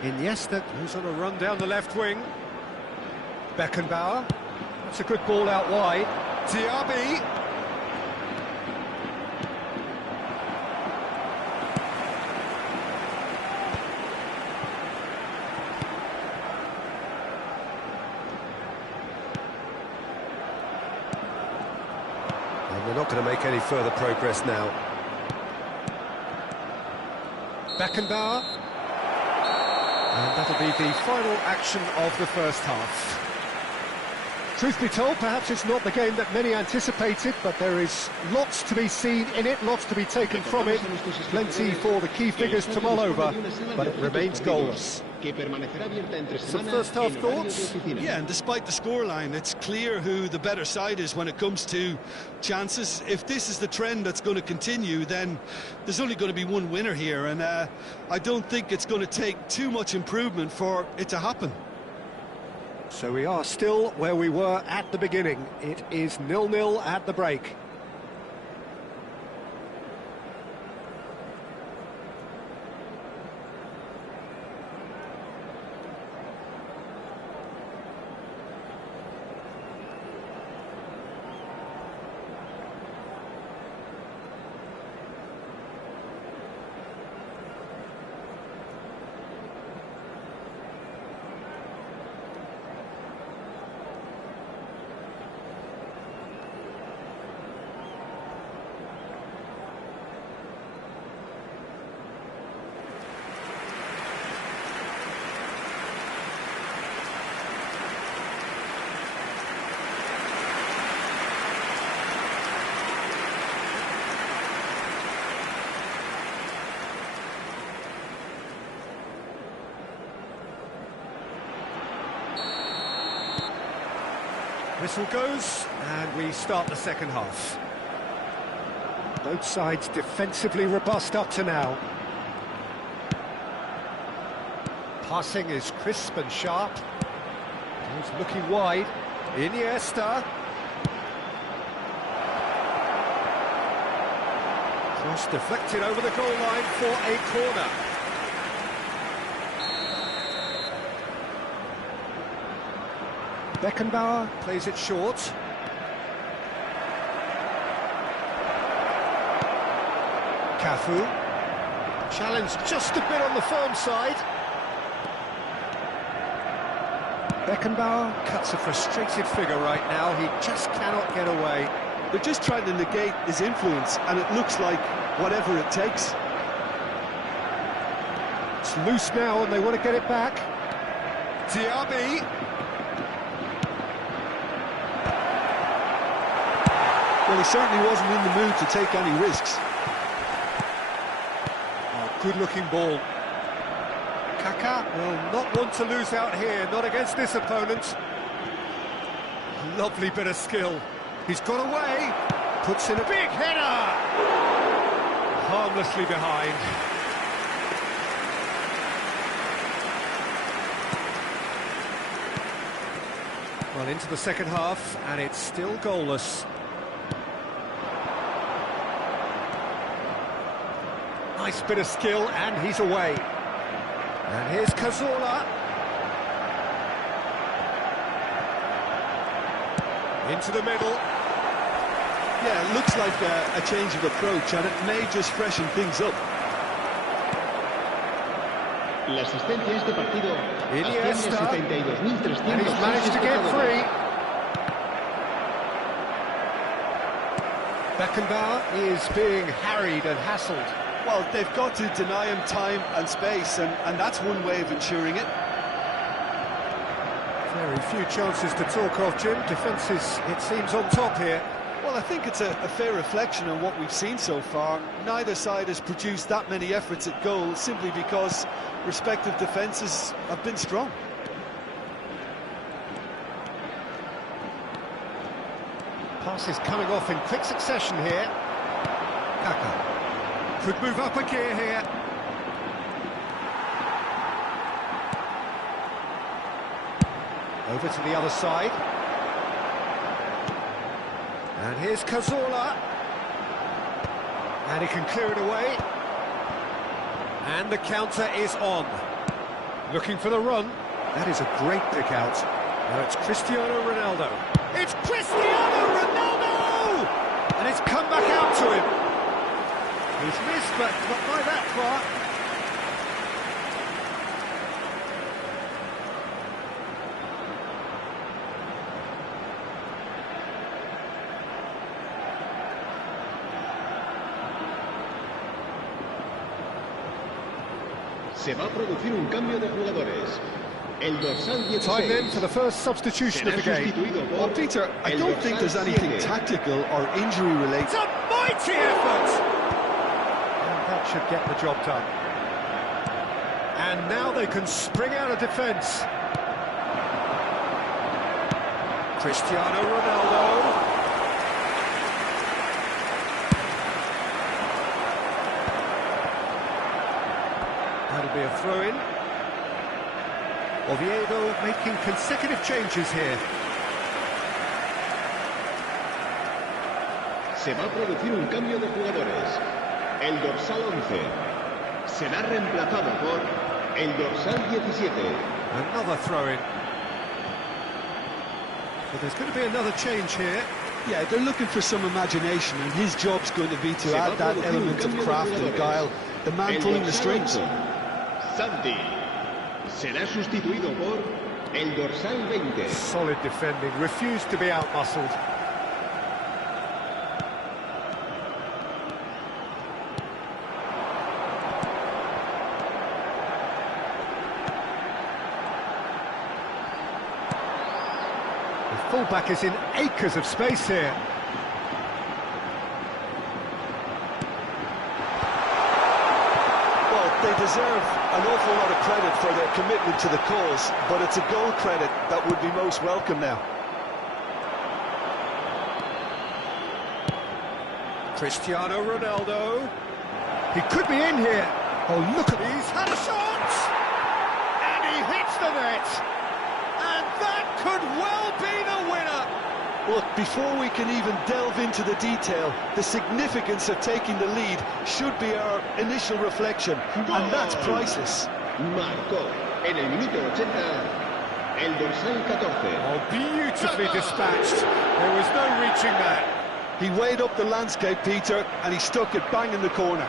Iniesta, who's on a run down the left wing. Beckenbauer. That's a good ball out wide. Diaby. And they're not going to make any further progress now. Beckenbauer. And that'll be the final action of the first half. Truth be told, perhaps it's not the game that many anticipated, but there is lots to be seen in it, lots to be taken from it. Plenty for the key figures to mull over, but it remains goalless. Some first half thoughts? Yeah, and despite the scoreline, it's clear who the better side is when it comes to chances. If this is the trend that's going to continue, then there's only going to be one winner here, and I don't think it's going to take too much improvement for it to happen. So we are still where we were at the beginning. It is 0-0 at the break. Whistle goes, and we start the second half. Both sides defensively robust up to now. Passing is crisp and sharp. He's looking wide. Iniesta. Cross deflected over the goal line for a corner. Beckenbauer plays it short. Cafu. Challenge just a bit on the firm side. Beckenbauer cuts a frustrated figure right now. He just cannot get away. They're just trying to negate his influence, and it looks like whatever it takes. It's loose now, and they want to get it back. Diaby. Well, he certainly wasn't in the mood to take any risks. Oh, good-looking ball. Kaká will not want to lose out here, not against this opponent. Lovely bit of skill. He's got away, puts in a big header! Harmlessly behind. Well, into the second half, and it's still goalless. Nice bit of skill, and he's away. And here's Cazorla. Into the middle. Yeah, it looks like a change of approach, and it may just freshen things up. La asistencia a este partido Iniesta. asciende a 72.300. And he's managed to get free. Beckenbauer is being harried and hassled. Well, they've got to deny him time and space, and that's one way of ensuring it. Very few chances to talk of, Jim. Defence is, it seems, on top here. Well, I think it's a fair reflection on what we've seen so far. Neither side has produced that many efforts at goal simply because respective defences have been strong. Passes coming off in quick succession here. Kaka could move up a gear here. Over to the other side. And here's Cazorla. And he can clear it away. And the counter is on. Looking for the run. That is a great pick out. Now it's Cristiano Ronaldo. It's Cristiano Ronaldo! And it's come back out to him. He's missed, but not by that far. Se va a producir un cambio de jugadores. El dorsal 16. Time then for the first substitution of the game. Well, Peter, I don't think there's anything tactical or injury related. It's a mighty effort! And that should get the job done. And now they can spring out of defence. Cristiano Ronaldo. That'll be a throw-in. Oviedo making consecutive changes here. Se va a producir un cambio de jugadores. El dorsal 11 será reemplazado por el dorsal 17. Another throw-in. But there's going to be another change here. Yeah, they're looking for some imagination, and his job's going to be to add that element of craft and guile. The man pulling the strings. Santi será sustituido por el dorsal 20. Solid defending, refused to be outmuscled. The fullback is in acres of space here. They deserve an awful lot of credit for their commitment to the cause, but it's a goal credit that would be most welcome now. Cristiano Ronaldo. He could be in here. Oh, look at he's had a shot! And he hits the net! And that could well be the winner! Look, before we can even delve into the detail, the significance of taking the lead should be our initial reflection, and that's priceless. Marcó en el minuto 80 el dorsal 14. Oh, beautifully dispatched. There was no reaching that. He weighed up the landscape, Peter, and he stuck it bang in the corner.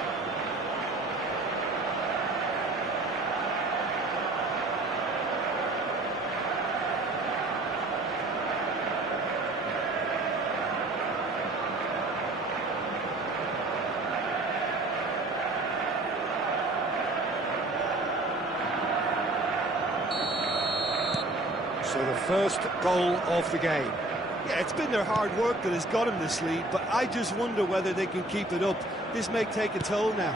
So the first goal of the game. Yeah, it's been their hard work that has got them this lead, but I just wonder whether they can keep it up. This may take a toll now.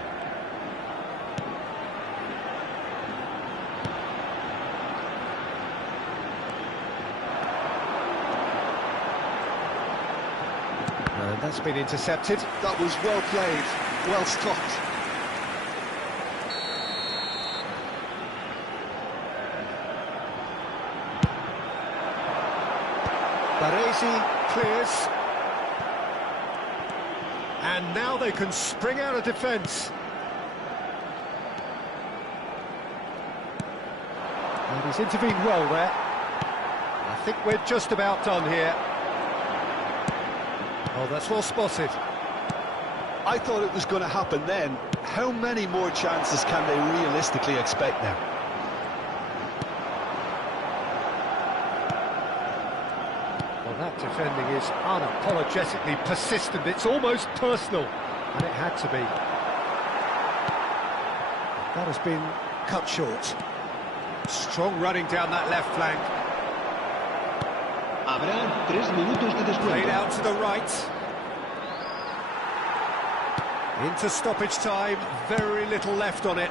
And that's been intercepted. That was well played, well stopped. Baresi clears. And now they can spring out of defence. And he's intervened well there. I think we're just about done here. Oh, that's well spotted. I thought it was going to happen then. How many more chances can they realistically expect now? Well, that defending is unapologetically persistent. It's almost personal, and it had to be. That has been cut short. Strong running down that left flank. Habrá 3 minutos de descuento. Played out to the right. Into stoppage time, very little left on it.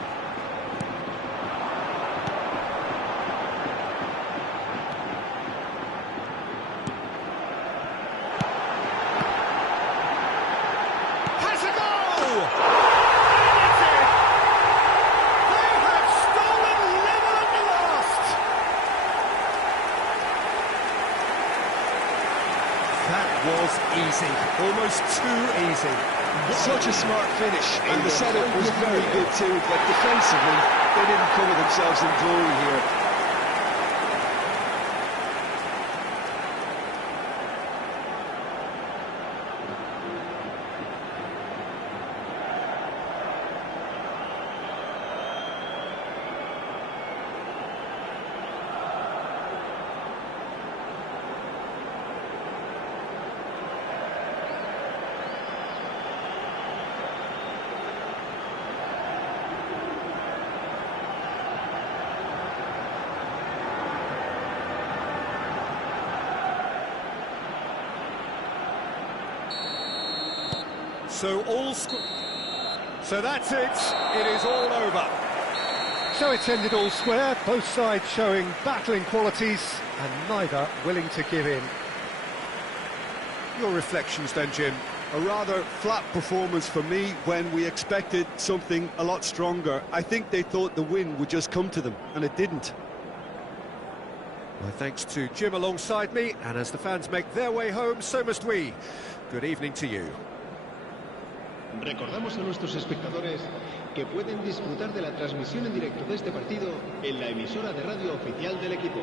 That was easy, almost too easy. Such a smart finish, and the setup was very good too, but defensively, they didn't cover themselves in glory here. So that's it. It is all over. So it's ended all square, both sides showing battling qualities and neither willing to give in. Your reflections then, Jim? A rather flat performance for me when we expected something a lot stronger. I think they thought the win would just come to them, and it didn't. My thanks to Jim alongside me, and as the fans make their way home, so must we. Good evening to you. Recordamos a nuestros espectadores que pueden disfrutar de la transmisión en directo de este partido en la emisora de radio oficial del equipo.